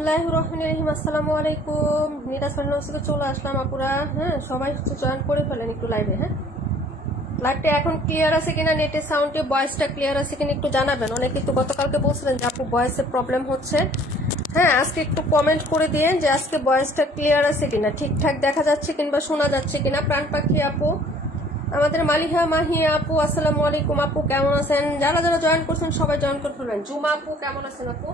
বিসমিল্লাহিররহমানিররহিম। আসসালামু আলাইকুম। নিরাজ ফ্যাশন থেকে চলে আসলাম আপুরা। হ্যাঁ, সবাই হচ্ছে জয়েন করে ফেলেন একটু লাইভে। হ্যাঁ, লাইভটা এখন ক্লিয়ার আছে কিনা, নেটের সাউন্ডে ভয়েসটা ক্লিয়ার আছে কিনা একটু জানাবেন। অনেকে একটু গতকালকে বলছিলেন যে আপু ভয়েসের প্রবলেম হচ্ছে। হ্যাঁ, আজকে একটু কমেন্ট করে দিয়েন যে আজকে ভয়েসটা ক্লিয়ার আছে কিনা, ঠিকঠাক দেখা যাচ্ছে কিংবা শোনা যাচ্ছে কিনা। প্রাণ পাখি আপু, আমাদের মালিহা মাহিয়া আপু, আসসালামু আলাইকুম আপু, কেমন আছেন? যারা যারা জয়েন করছেন সবাই জয়েন করে ফেলবেন। জুমা আপু কেমন আছেন আপু?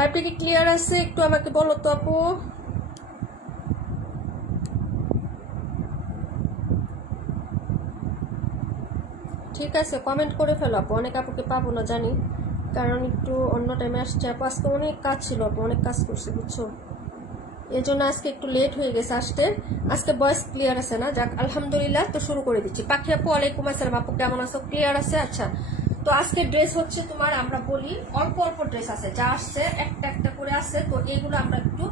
লাইভটা কি ক্লিয়ার আছে একটু আমাকে বলো তো আপু। ঠিক আছে, কমেন্ট করে ফেলো আপু। অনেক আপুকে পাবো না জানি, কারণ একটু অন্য টাইমে আসছে আপু। আজকে অনেক কাজ ছিল আপু, অনেক কাজ করছি বুঝছো, এই জন্য আজকে একটু লেট হয়ে গেছে আসতে। আজকে ভয়েস ক্লিয়ার আছে না? যাক আলহামদুলিল্লাহ। তো শুরু করে দিচ্ছি। পাখি আপু ওয়ালাইকুম আসসালাম আপু, কেমন আছো? ক্লিয়ার আছে? আচ্ছা, তো আজকে ড্রেস হচ্ছে তোমার, আমরা বলি অল্প অল্প ড্রেস আছে, যা আসছে একটা একটা করে আছে। তো এগুলো আমরা একটু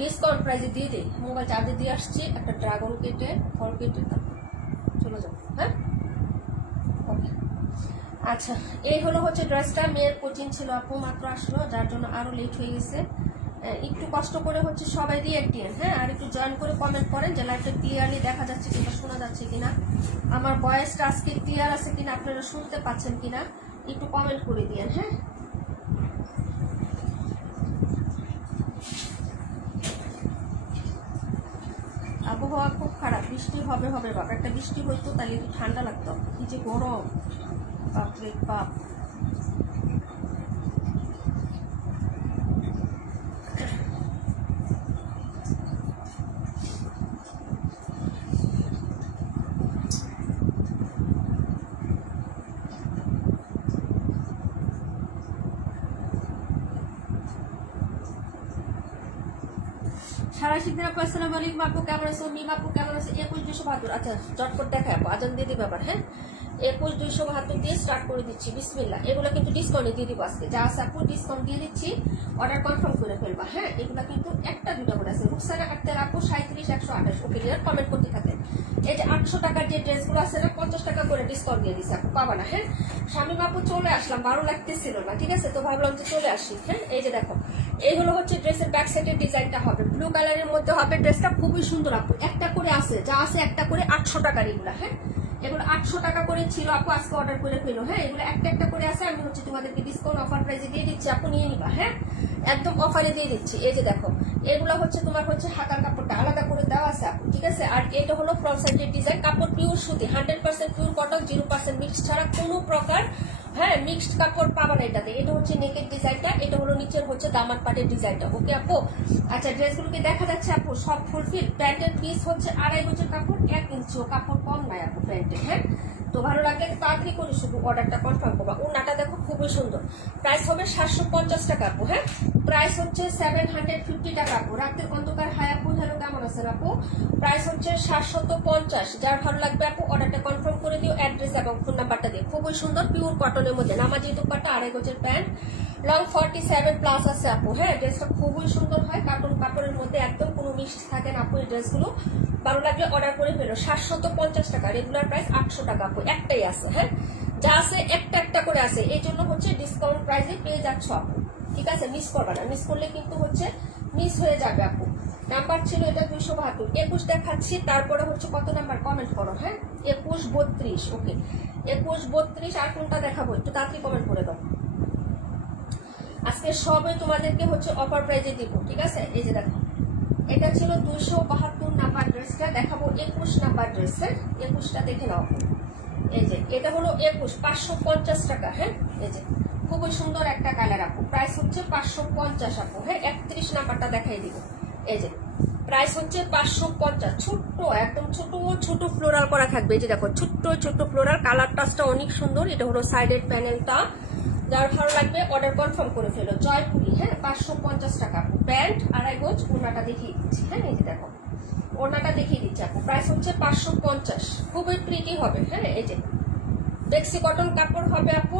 ডিসকাউন্ট প্রাইসে দিয়ে দিই। মোবাইল চার্জে দিয়ে আসছি, একটা ড্রাগন কেটে ফল কেটে চলে যাবো। হ্যাঁ, ওকে। আচ্ছা, এই হলো হচ্ছে ড্রেসটা। মেয়ের কোচিং ছিল আপু, মাত্র আসলো, যার জন্য আরো লেট হয়ে গেছে। একটু কষ্ট করে হচ্ছে সবাই রিঅ্যাক্ট দিন। হ্যাঁ, আর একটু জয়েন করে কমেন্ট করেন যে লাইভটা ক্লিয়ারলি দেখা যাচ্ছে কিনা, শোনা যাচ্ছে কিনা, আমার ভয়েসটা আজকে ক্লিয়ার আছে কিনা, আপনারা শুনতে পাচ্ছেন কিনা একটু কমেন্ট করে দিয়েন। হ্যাঁ, আবহাওয়া খুব খারাপ, বৃষ্টি হবে হবে বাবা। একটা বৃষ্টি হইতো তাহলে একটু ঠান্ডা লাগতো, কি যে গরম, বাপরে বাপ। সারা সিদ্দিন আপু আসসালামু আলাইকুম আপু, কেমন আছো? মিম আপু কেমন আছে? 21,272। আচ্ছা, চটপট দেখায় আপু, আজান দিয়ে দিবে আবার। হ্যাঁ, 21,272 দিয়ে স্টার্ট করে দিচ্ছি। বিসমিল্লাহ। এগুলো কিন্তু ডিসকাউন্টে দিয়ে দিব আজকে, যা আছে আপু ডিসকাউন্ট দিয়ে দিচ্ছি, অর্ডার কনফার্ম করে ফেলবা। হ্যাঁ, এগুলো কিন্তু একটা দুটো করে আছে। রুকসানা আক্তার আপু 37,128। ওকে, কমেন্ট করতে থাকেন। এই যে 800 টাকার যে ড্রেসগুলো আছে না, 50 টাকা করে ডিসকাউন্ট দিয়ে দিচ্ছে আপু, পাবা না। হ্যাঁ, শামিম আপু চলে আসলাম, ভালো লাগতেছিল না, ঠিক আছে, তো ভাবলাম যে চলে আসি। হ্যাঁ, এই যে দেখো, এই হলো হচ্ছে ড্রেসের ব্যাক সাইডের ডিজাইনটা হবে ব্লু কালারের মধ্যে হবে। ড্রেসটা খুবই সুন্দর আপু, একটা করে আছে, যা আছে একটা করে 800 টাকার এগুলা। হ্যাঁ, এগুলো 800 টাকা করে ছিল আপু, আজকে অর্ডার করে ফেলো। হ্যাঁ, এগুলো একটা একটা করে আছে, আমি হচ্ছে তোমাদেরকে ডিসকাউন্ট অফার প্রাইসে দিয়ে দিচ্ছি আপু, নিয়ে নিবা। হ্যাঁ, একদম অফারে দিয়ে দিচ্ছি। এই যে দেখো, এগুলো হচ্ছে তোমার হচ্ছে হাতার কাপড়টা আলাদা করে দেওয়া আছে আপু, ঠিক আছে। আর এটা হলো ফ্রন্ট সাইডের ডিজাইন। কাপড় পিওর সুতি, 100% পিওর কটন, 0% মিক্স ছাড়া কোনো প্রকার হ্যাঁ মিক্সড কাপড় পাবা না এটাতে। এটা হচ্ছে নেকের ডিজাইনটা, এটা হলো নিচের হচ্ছে দামান পাটের ডিজাইনটা। ওকে আপু, আচ্ছা ড্রেসগুলোকে দেখা যাচ্ছে আপু সব ফুলফিল। প্যান্টের পিস হচ্ছে 2.5 গজের কাপড়, 1 ইঞ্চিও কাপড় কম নাই আপু প্যান্টে। হ্যাঁ, তো ভালো লাগলে তাড়াতাড়ি করে শুধু অর্ডারটা কনফার্ম করবা। ওনাটা দেখো খুবই সুন্দর। প্রাইস হবে 750 টাকা আপু। হ্যাঁ, প্রাইস হচ্ছে 750 টাকা আপু। রাতের অন্ধকার হাই আপু, হ্যালো কেমন আছেন আপু? প্রাইস হচ্ছে 750। যার ভালো লাগবে আপু অর্ডারটা কনফার্ম করে দিও, অ্যাড্রেস এবং ফোন নাম্বারটা দিয়ে। খুবই সুন্দর পিওর কটনের মধ্যে, নামাজি দুপাট্টা, 2.5 গজের প্যান্ট, লং 47 প্লাস আছে আপু। হ্যাঁ, ড্রেসটা খুবই সুন্দর হয়, কার্টুন কাপড়ের মধ্যে, একদম কোনো মিক্সড থাকে না আপু এই ড্রেসগুলো। ভালো লাগলে অর্ডার করে ফেলো। 750 টাকা, রেগুলার প্রাইস 800 টাকা আপু, একটাই আছে। হ্যাঁ, যা আছে একটা একটা করে আছে, এই জন্য হচ্ছে ডিসকাউন্ট প্রাইসে পেয়ে যাচ্ছ আপু, ঠিক আছে। মিস করবা না, মিস করলে কিন্তু হচ্ছে মিস হয়ে যাবে আপু। নাম্বার ছিল এটা 272। 21 দেখাচ্ছি, তারপরে হচ্ছে কত নাম্বার কমেন্ট করো। হ্যাঁ, 21 32। ওকে, 21 32। আর কোনটা দেখাবো একটু তাড়াতাড়ি কমেন্ট করে দাও। আজকে সবই তোমাদেরকে হচ্ছে অফার প্রাইজে দিব, ঠিক আছে। এই যে দেখো, এটা ছিল 272 নাম্বার ড্রেসটা, দেখাবো 21 নাম্বার ড্রেস। হ্যাঁ, 21টা দেখে নাও। এই যে এটা হলো 21, 550 টাকা। হ্যাঁ, এই যে খুবই সুন্দর একটা কালার আপু, প্রাইস হচ্ছে 550 আপু। হ্যাঁ, 31 নাম্বারটা দেখাই দিব। এই যে প্রাইস হচ্ছে 550। ছোট্ট একদম ছোট ছোট ফ্লোরাল করা থাকবে। এই যে দেখো ছোট্ট ছোট ফ্লোরাল, কালার টাচটা অনেক সুন্দর। এটা হলো সাইডের প্যানেলটা, যার ভালো লাগবে অর্ডার কনফার্ম করে ফেলো। জয়পুরি। হ্যাঁ, 550 টাকা আপু। প্যান্ট 2.5 গজ, ওড়নাটা দেখিয়ে দিচ্ছি। হ্যাঁ, এই যে দেখো ওড়নাটা দেখিয়ে দিচ্ছি আপু, প্রাইস হচ্ছে 550। খুবই প্রিটি হবে। হ্যাঁ, এই যে বেক্সি কটন কাপড় হবে আপু,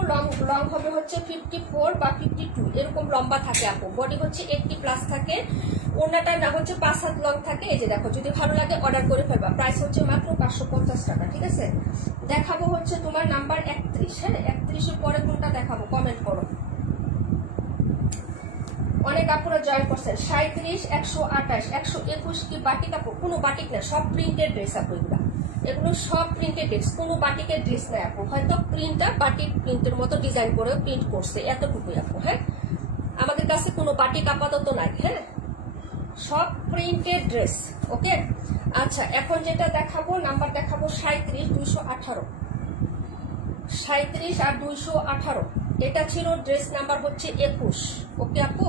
লং হবে হচ্ছে 54 বা 52 এরকম লম্বা থাকে আপু, বডি হচ্ছে 80 প্লাস থাকে, ওনাটা না হচ্ছে 5 হাত লং থাকে। এই যে দেখো, যদি ভালো লাগে অর্ডার করে ফেলবা, প্রাইস হচ্ছে মাত্র 550 টাকা, ঠিক আছে। দেখাবো হচ্ছে তোমার নাম্বার 31, হ্যাঁ 31 এর পরে কোনটা দেখাবো কমেন্ট করো। অনেক কাপড়ে জয়েন করছেন, 37, 128, 121 কি বাটিক কাপড়? কোনো বাটিক না, সব প্রিন্টেড ড্রেস আপু, এগুলো সব প্রিন্টেড ড্রেস, কোনো বাটিকের ড্রেস নাই আপু, হয়তো প্রিন্টটা বাটিক প্রিন্টের মতো ডিজাইন করে প্রিন্ট করছে, এতটুকুই আপু। হ্যাঁ, আমাদের কাছে কোনো বাটিক আপাতত নাই, হ্যাঁ সব প্রিন্টেড ড্রেস। ওকে, আচ্ছা এখন যেটা দেখাবো নাম্বার দেখাবো 37, 218, 37 আর 218, এটা ছিল ড্রেস নাম্বার হচ্ছে 21। ওকে আপু,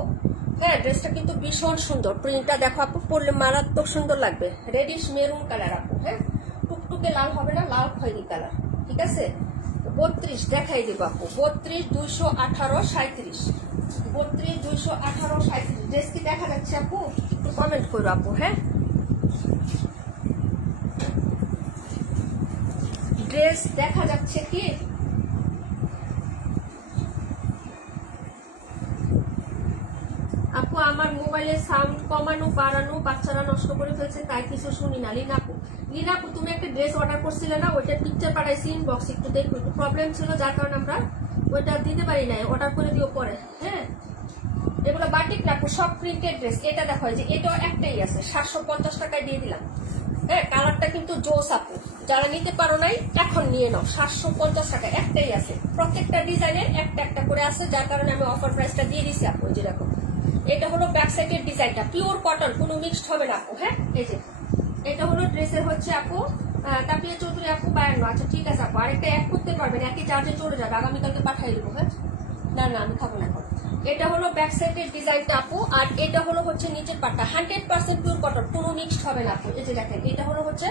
হ্যাঁ ড্রেসটা কিন্তু ভীষণ সুন্দর, প্রিন্টটা দেখো আপু, পরলে মারাত্মক সুন্দর লাগবে, রেডিশ মেরুন কালার আপু, হ্যাঁ টুকটুকে লাল হবে না, লাল খয়েরি কালার, ঠিক আছে। 32 দেখাই দিব আপু, 32, 218, 37, 32, 218, 37 ড্রেস কি দেখা যাচ্ছে আপু? একটু কমেন্ট করো আপু। হ্যাঁ, ড্রেস দেখা যাচ্ছে কি? আপু আমার মোবাইলে সাউন্ড কমানো বাড়ানো বাচ্চারা নষ্ট করে ফেলছে, তাই কিছু শুনি না। লিনাপু তুমি একটা ড্রেস অর্ডার করছিলে না, ওইটার পিকচার পাঠাইছি ইনবক্স, একটু দেখো, একটু প্রবলেম ছিল যার কারণে আমরা ওইটা দিতে পারি নাই, অর্ডার করে দিও পরে। হ্যাঁ, এগুলো বাটিক না, সব প্রিন্টেড ড্রেস। এটা দেখো যে এটাও একটাই আছে, 750 টাকায় দিয়ে দিলাম। হ্যাঁ, কালারটা কিন্তু জোস আপু, যারা নিতে পারো নাই এখন নিয়ে নাও, 750 টাকা একটাই আছে, প্রত্যেকটা ডিজাইনের একটা একটা করে আছে, যার কারণে আমি অফার প্রাইসটা দিয়ে দিছি আপু। এই যে দেখো, এটা হলো ব্যাক সাইডের ডিজাইনটা, পিওর কটন, কোনো মিক্সড হবে না আপু। হ্যাঁ, এই যে এটা হলো ড্রেসের হচ্ছে আপু তাপিয়া চৌধুরী আপু 52। আচ্ছা ঠিক আছে আপু, আরেকটা অ্যাড করতে পারবেন, একই চার্জে চলে যাবে, আগামীকালকে পাঠিয়ে দেবো। হ্যাঁ, না না আমি খাবো না এখন। এটা হলো ব্যাক সাইডের ডিজাইনটা আপু, আর এটা হলো হচ্ছে নিচের পাটটা, 100% পিওর কটন, কোনো মিক্সড হবে না আপু। এই যে দেখেন, এটা হলো হচ্ছে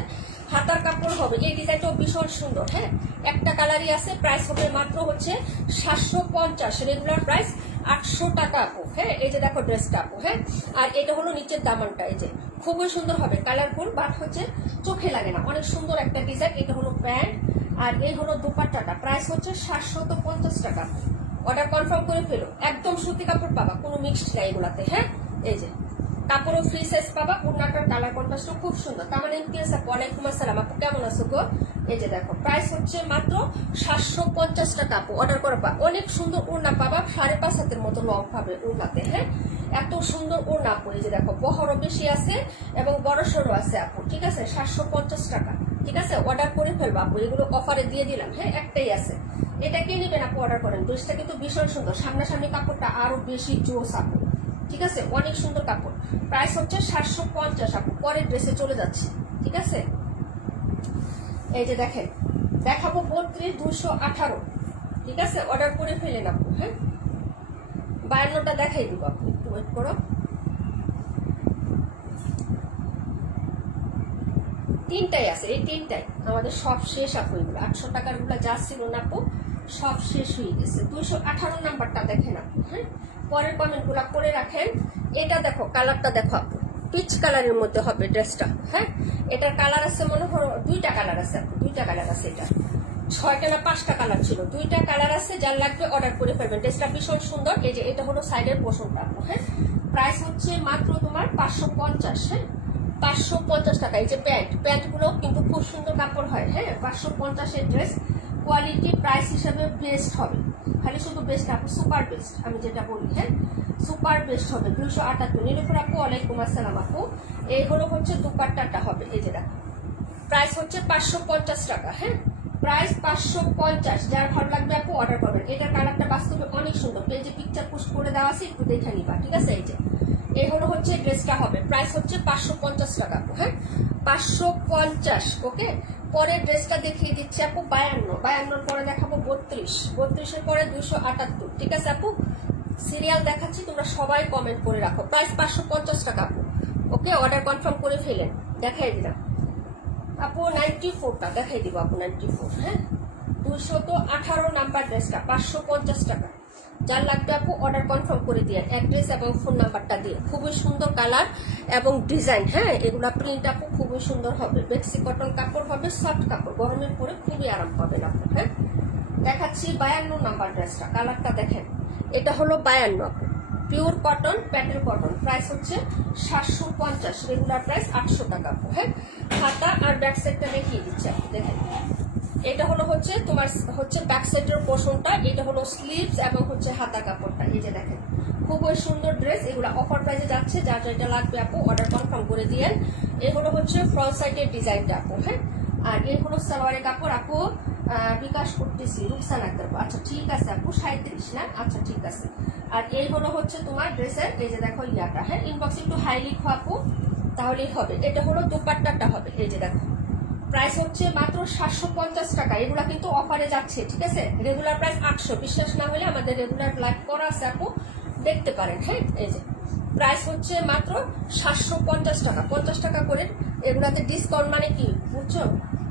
হাতার কাপড় হবে, এই ডিজাইনটাও ভীষণ সুন্দর। হ্যাঁ, একটা কালারই আছে, প্রাইস হবে মাত্র হচ্ছে 750, রেগুলার প্রাইস 800 টাকা আপু। হ্যাঁ, এই যে দেখো ড্রেসটা আপু। হ্যাঁ, আর এটা হলো নিচের দামানটা, এই যে খুবই সুন্দর হবে, কালারফুল, বাট হচ্ছে চোখে লাগে না, অনেক সুন্দর একটা ডিজাইন। এটা হলো প্যান্ট, আর এই হলো দুপাট্টাটা, প্রাইস হচ্ছে 750 টাকা। অর্ডার কনফার্ম করে ফেলো, একদম সুতি কাপড় পাবা, কোনো মিক্সড নাই এগুলাতে। হ্যাঁ, এই যে কাপড়ও ফ্রি সাইজ পাবা, ওড়নাটার কালার কন্ট্রাস্টও খুব সুন্দর। তার মানে ইমতিয়াজ আপু, ওয়ালাইকুম আসসালাম আপু, কেমন আছো গো? এই যে দেখো, প্রাইস হচ্ছে মাত্র 750 টাকা আপু, অর্ডার করবা। অনেক সুন্দর ওড়না পাবা, 5.5 হাতের মতো লং পাবে ওড়নাতে। হ্যাঁ, এত সুন্দর ওড়না আপু, এই যে দেখো বহরও বেশি আছে এবং বড় সড়ো আছে আপু, ঠিক আছে। 750 টাকা, ঠিক আছে, অর্ডার করে ফেলবা আপু, এগুলো অফারে দিয়ে দিলাম। হ্যাঁ, একটাই আছে, এটা কে নেবেন আপু অর্ডার করেন, ড্রেসটা কিন্তু ভীষণ সুন্দর, সামনাসামনি কাপড়টা আরো বেশি জোস আপু, ঠিক আছে, অনেক সুন্দর কাপড়। প্রাইস হচ্ছে 750 আপু। পরের ড্রেসে চলে যাচ্ছে, ঠিক আছে। এই যে দেখেন, দেখাবো 32, 218, ঠিক আছে, অর্ডার করে ফেলেন আপু। হ্যাঁ, 52টা দেখাই দিব আপু, একটু ওয়েট করো। তিনটাই আছে, এই তিনটাই আমাদের সব শেষ আপু, এগুলো 800 টাকার গুলো যা ছিল না আপু সব শেষ হয়ে গেছে। 218 নাম্বারটা দেখেন আপু। হ্যাঁ, পরের কমেন্ট গুলা করে রাখেন। এটা দেখো, কালারটা দেখো আপু, পিচ কালারের মধ্যে হবে ড্রেসটা। হ্যাঁ, এটার কালার আছে মনে করো 2টা কালার আছে আপু, 2টা কালার আছে, এটা 6টা না 5টা কালার ছিল, 2টা কালার আছে, যার লাগবে অর্ডার করে ফেলবেন। ড্রেসটা ভীষণ সুন্দর। এই যে এটা হলো সাইডের পোর্শনটা আপু। হ্যাঁ, প্রাইস হচ্ছে মাত্র তোমার 550। হ্যাঁ, 550 টাকা। এই যে প্যান্ট গুলো কিন্তু খুব সুন্দর কাপড় হয়। হ্যাঁ, 550 এর ড্রেস, কোয়ালিটি প্রাইস হিসাবে বেস্ট হবে, খালি শুধু বেস্ট আপু, সুপার বেস্ট আমি যেটা বলি। হ্যাঁ, সুপার বেস্ট হবে। 278 নীলুফার আপু, ওয়ালাইকুম আসসালাম আপু। এই হলো হচ্ছে দুপাট্টাটা হবে, এই যে দেখো, প্রাইস হচ্ছে 550 টাকা। হ্যাঁ, প্রাইস 550, যার ভালো লাগবে আপু অর্ডার করবেন। এটার কালারটা বাস্তবে অনেক সুন্দর, পেজে পিকচার পোস্ট করে দেওয়া আছে, একটু দেখে নিবা, ঠিক আছে। এই যে এই হলো হচ্ছে ড্রেসটা হবে, প্রাইস হচ্ছে 550 টাকা আপু। হ্যাঁ, 550। ওকে, পরের ড্রেসটা দেখিয়ে দিচ্ছি আপু 52 পরে দেখাবো 32 এর পরে 278, ঠিক আছে আপু। সিরিয়াল দেখাচ্ছি, তোমরা সবাই কমেন্ট করে রাখো। প্রাইস 550 টাকা আপু। ওকে, অর্ডার কনফার্ম করে ফেলেন, দেখাই দিলাম আপু। 94টা দেখাই দিব আপু, 94। হ্যাঁ, 218 নাম্বার ড্রেসটা 550 টাকা। যার লাগবে আপু অর্ডার কনফার্ম করে দিয়ে, অ্যাড্রেস এবং ফোন নাম্বারটা দিয়ে। খুবই সুন্দর কালার এবং ডিজাইন। হ্যাঁ, এগুলা প্রিন্ট আপু খুবই সুন্দর হবে, বেক্সি কটন কাপড় হবে, সফট কাপড়, গরমের পরে খুবই আরাম পাবেন আপু। হ্যাঁ, দেখাচ্ছি 52 নাম্বার ড্রেসটা, কালারটা দেখেন, এটা হলো 52 pure cotton, Patel cotton, price হচ্ছে 750, রেগুলার প্রাইস 800 টাকা। হ্যাঁ, হাতা আর ব্যাক সাইডটা দেখিয়ে দিচ্ছি আপনি দেখেন। এটা হলো হচ্ছে তোমার হচ্ছে ব্যাক সাইডের পোর্শনটা, এটা হলো স্লিভস এবং হচ্ছে হাতা কাপড়টা, এই যে দেখেন খুবই সুন্দর ড্রেস। এগুলো অফার প্রাইসে যাচ্ছে, যার যেটা লাগবে আপু অর্ডার কনফার্ম করে দিয়েন। এই হলো হচ্ছে ফ্রন্ট সাইডের ডিজাইনটা আপু। হ্যাঁ, আর এই হলো সালোয়ারের কাপড় আপু। বিকাশ করতেছি রুকসানা আক্তার, আচ্ছা ঠিক আছে আপু 37 না, আচ্ছা ঠিক আছে। আর এই হলো হচ্ছে তোমার ড্রেসের এই যে দেখো ইয়াটা। হ্যাঁ, ইনবক্সে একটু হাই লিখো আপু, তাহলেই হবে। এটা হলো দোপাট্টাটা হবে, এই যে দেখো প্রাইস হচ্ছে মাত্র 750 টাকা। এগুলা কিন্তু অফারে যাচ্ছে, ঠিক আছে। রেগুলার প্রাইস 800, বিশ্বাস না হলে আমাদের রেগুলার লাইভ করা আছে আপু, দেখতে পারেন। হ্যাঁ, এই যে প্রাইস হচ্ছে মাত্র 750 টাকা, 50 টাকা করে। এগুলাতে ডিসকাউন্ট মানে কি বুঝছো,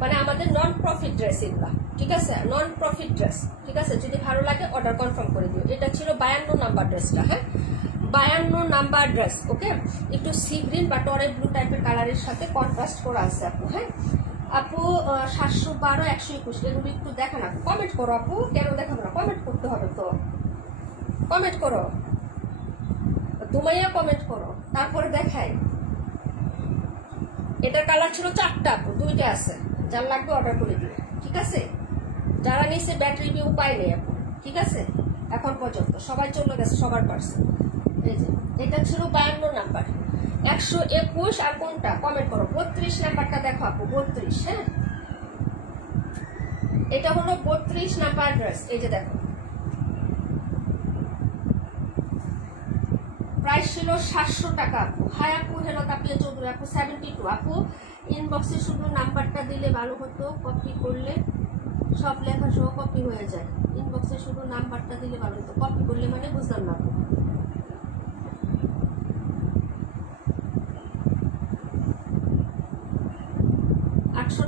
মানে আমাদের নন প্রফিট ড্রেস এগুলা, ঠিক আছে, নন প্রফিট ড্রেস, ঠিক আছে। যদি ভালো লাগে অর্ডার কনফার্ম করে দিও। এটা ছিল 52 নাম্বার ড্রেসটা। হ্যাঁ, 52 নাম্বার ড্রেস। ওকে, একটু সি গ্রিন বা টরে ব্লু টাইপের কালারের সাথে কন্ট্রাস্ট করা আছে আপু। হ্যাঁ আপু 712, 121 এগুলো একটু দেখান আপু, কমেন্ট করো আপু, কেন দেখাবো না, কমেন্ট করতে হবে তো, কমেন্ট করো তুমাইয়া, কমেন্ট করো তারপরে দেখাই। এটার কালার ছিল 4টা আপু, 2টা আছে, যার লাগবে অর্ডার করে দিবে, ঠিক আছে। যারা নিচে ব্যাটারি রিভিউ উপায় নেই আপু, ঠিক আছে, এখন পর্যন্ত সবাই চলে গেছে সবার পার্সেল। এই যে এটা ছিল 52 নাম্বার, 121। আর কোনটা কমেন্ট করো, 32 নাম্বারটা দেখো আপু, 32। হ্যাঁ, এটা হলো 32 নাম্বার ড্রেস, এই যে দেখো প্রাইস ছিল 700 টাকা আপু। হাই আপু, হেলো তাপিয়া চৌধুরী আপু 72 আপু। ইনবক্সে শুধু নাম্বারটা দিলে ভালো হতো, কপি করলে সব লেখা সহ কপি হয়ে যায়। ইনবক্সে শুধু নাম্বারটা দিলে ভালো হতো, কপি করলে মানে বুঝলাম না আপু।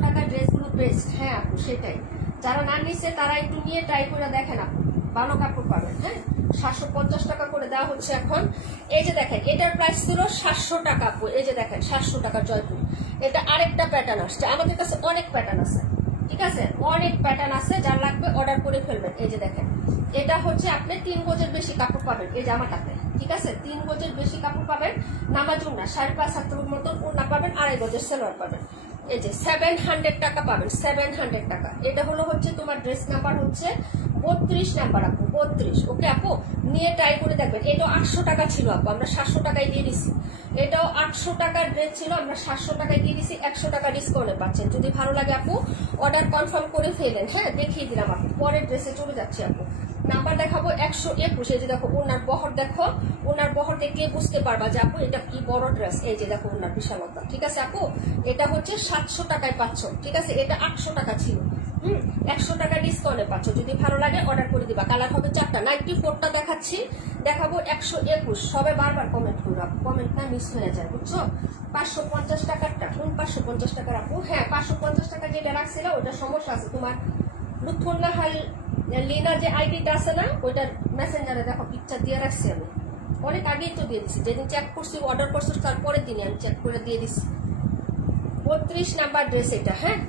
টাকা ড্রেসগুলো বেস্ট। হ্যাঁ আপু, সেটাই, যারা না নিচ্ছে তারা একটু নিয়ে ট্রাই করে দেখেন আপু, ভালো কাপড় পাবেন। হ্যাঁ, 750 টাকা করে দেওয়া হচ্ছে এখন। এই যে দেখেন এটার প্রাইস ছিল 700 টাকা আপু, এই যে দেখেন 700 টাকা জয়পুর। এটা আরেকটা প্যাটার্ন আসছে, আমাদের কাছে অনেক প্যাটার্ন আছে, ঠিক আছে, অনেক প্যাটার্ন আছে, যার লাগবে অর্ডার করে ফেলবেন। এই যে দেখেন এটা হচ্ছে আপনি 3 গজের বেশি কাপড় পাবেন এই জামাটাতে, ঠিক আছে, 3 গজের বেশি কাপড় পাবেন, নামাজুন না 5.5 হাতের মতন ওড়না পাবেন, 2.5 গজের সেলোয়ার পাবেন। এই যে 700 টাকা পাবেন, 700 টাকা। এটা হলো হচ্ছে তোমার ড্রেস নাম্বার হচ্ছে 32 নাম্বার আপু, 32। ওকে আপু, নিয়ে ট্রাই করে দেখবেন। এটাও 800 টাকা ছিল আপু, আমরা 700 টাকায় দিয়ে দিচ্ছি। এটাও 800 টাকার ড্রেস ছিল, আমরা 700 টাকায় দিয়ে দিচ্ছি, 100 টাকা ডিসকাউন্টে পাচ্ছেন। যদি ভালো লাগে আপু অর্ডার কনফার্ম করে ফেলেন। হ্যাঁ, দেখিয়ে দিলাম আপু, পরের ড্রেসে চলে যাচ্ছি আপু। নাম্বার দেখাবো 121। এই যে দেখো ওনার বহর দেখো, ওনার বহর দেখলে বুঝতে পারবা যে আপু এটা কি বড় ড্রেস। এই যে দেখো ওনার বিশালতা, ঠিক আছে আপু। এটা হচ্ছে 700 টাকায় পাচ্ছ, ঠিক আছে, এটা 800 টাকা ছিল। 100 টাকা ডিসকাউন্টে পাচ্ছ। যদি ভালো লাগে অর্ডার করে দিবা। কালার হবে 4টা। 94টা দেখাচ্ছি, দেখাবো 121। সবে বারবার কমেন্ট করবো, কমেন্ট না মিস হয়ে যায়, বুঝছো। 550 টাকারটা কোন 550 টাকার আপু? হ্যাঁ, 550 টাকা যেটা রাখছিল ওটা সমস্যা আছে তোমার। লুৎফুন্নাহাল লিনার যে আইডিটা আছে না, ওইটার মেসেঞ্জারে দেখো পিকচার দিয়ে রাখছি আমি, অনেক আগেই তো দিয়ে দিচ্ছি। যেদিন চেক করছি অর্ডার করছি তারপরের দিনই আমি চেক করে দিয়ে দিচ্ছি। 32 নাম্বার ড্রেস এটা। হ্যাঁ,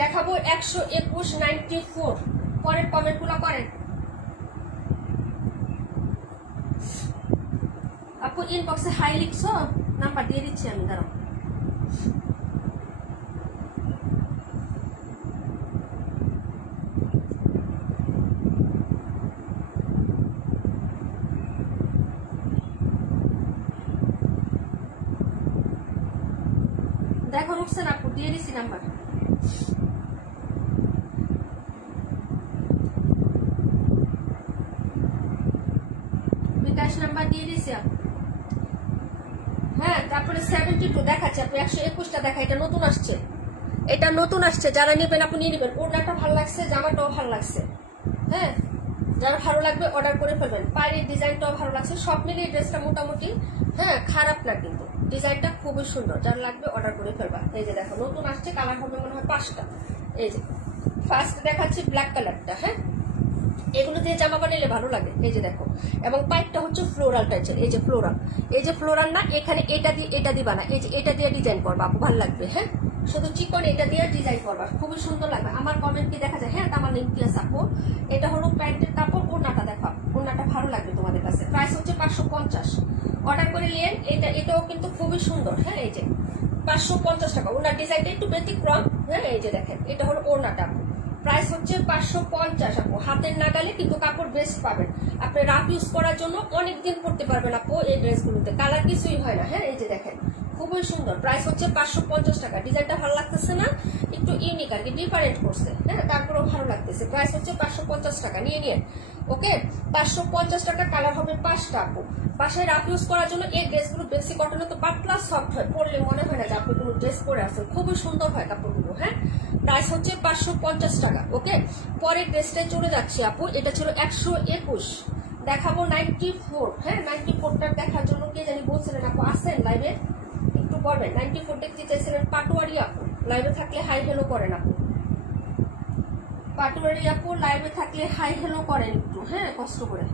দেখাবো 121 94। পরের কমেন্ট গুলো করেন আপু। ইনবক্সে হাই লিখছো, নাম্বার দিয়ে দিচ্ছি আমি, দাঁড়াও। দেখো রুকসানা আপু, দিয়ে দিচ্ছি নাম্বার। বিকাশ নাম্বার দিয়ে দিচ্ছি আপু। হ্যাঁ, তারপরে 72 দেখাচ্ছে আপু, 121টা দেখা। এটা নতুন আসছে, এটা নতুন আসছে। যারা নেবেন আপু নিয়ে নেবেন। ওড়নাটা ভালো লাগছে, জামাটাও ভালো লাগছে। হ্যাঁ, যারা ভালো লাগবে অর্ডার করে ফেলবেন। পায়ের ডিজাইনটাও ভালো লাগছে, সব মিলিয়ে ড্রেসটা মোটামুটি হ্যাঁ খারাপ না, কিন্তু ডিজাইনটা খুবই সুন্দর। যারা লাগবে অর্ডার করে ফেলবা। এই যে দেখো নতুন আসছে, কালার হবে মনে হয় 5টা। এই যে ফার্স্ট দেখাচ্ছি ব্ল্যাক কালারটা। হ্যাঁ, এগুলো দিয়ে জামা বানাইলে ভালো লাগে। এই যে দেখো, এবং পাইপটা হচ্ছে ফ্লোরাল টাইপের। এই যে ফ্লোরাল, এই যে ফ্লোরাল না, এখানে এটা দিয়ে বানা, এই যে এটা দিয়ে ডিজাইন করবা আপু, ভালো লাগবে। হ্যাঁ, শুধু চিকন এটা দিয়ে ডিজাইন করবা, খুবই সুন্দর লাগবে। আমার কমেন্ট কি দেখা যায়? হ্যাঁ, আমার লিঙ্ক দিয়ে আপু। এটা হলো প্যান্টের কাপড়, ওড়নাটা দেখো, ওড়নাটা ভালো লাগবে তোমাদের কাছে। প্রাইস হচ্ছে 550, অর্ডার করে নিয়েন। এটাও কিন্তু খুবই সুন্দর। হ্যাঁ, এই যে 550 টাকা। ওড়নার ডিজাইনটা একটু ব্যতিক্রম। হ্যাঁ, এই যে দেখেন, এটা হলো ওড়নাটা। প্রাইস হচ্ছে 550 আপু। হাতের নাগালে কিন্তু কাপড় বেস্ট পাবেন। আপনি রাফ ইউজ করার জন্য অনেকদিন পরতে পারবেন আপু এই ড্রেসগুলোতে, কালার কিছুই হয় না। হ্যাঁ, এই যে দেখেন, খুবই সুন্দর। প্রাইস হচ্ছে 550 টাকা। ডিজাইনটা ভালো লাগতেছে না? একটু ইউনিক আর কি, ডিফারেন্ট করছে। হ্যাঁ, তারপরেও ভালো লাগতেছে। প্রাইস হচ্ছে 550 টাকা, নিয়ে নিন। ওকে, 550 টাকা। কালার হবে 5টা আপু। বাসায় রাফ ইউজ করার জন্য এই ড্রেসগুলো বেক্সি কটনে তো পাতলা সফট হয়, পরলে মনে হয় না যে আপনি কোনো ড্রেস পরে আসেন। খুবই সুন্দর হয় কাপড়গুলো। হ্যাঁ, প্রাইস হচ্ছে 550 টাকা। ওকে, পরের ড্রেসটায় চলে যাচ্ছি আপু। এটা ছিল 121, দেখাবো 94। হ্যাঁ, 94টা দেখার জন্য কে জানি বলছিলেন আপু, আসেন লাইভে একটু করবেন। 94 দেখতে চাইছিলেন পাটোয়ারি আপু, লাইভে থাকলে হাই হেলো করেন আপু। পাটোয়ারি আপু লাইভে থাকলে হাই হেলো করেন একটু, হ্যাঁ, কষ্ট করে।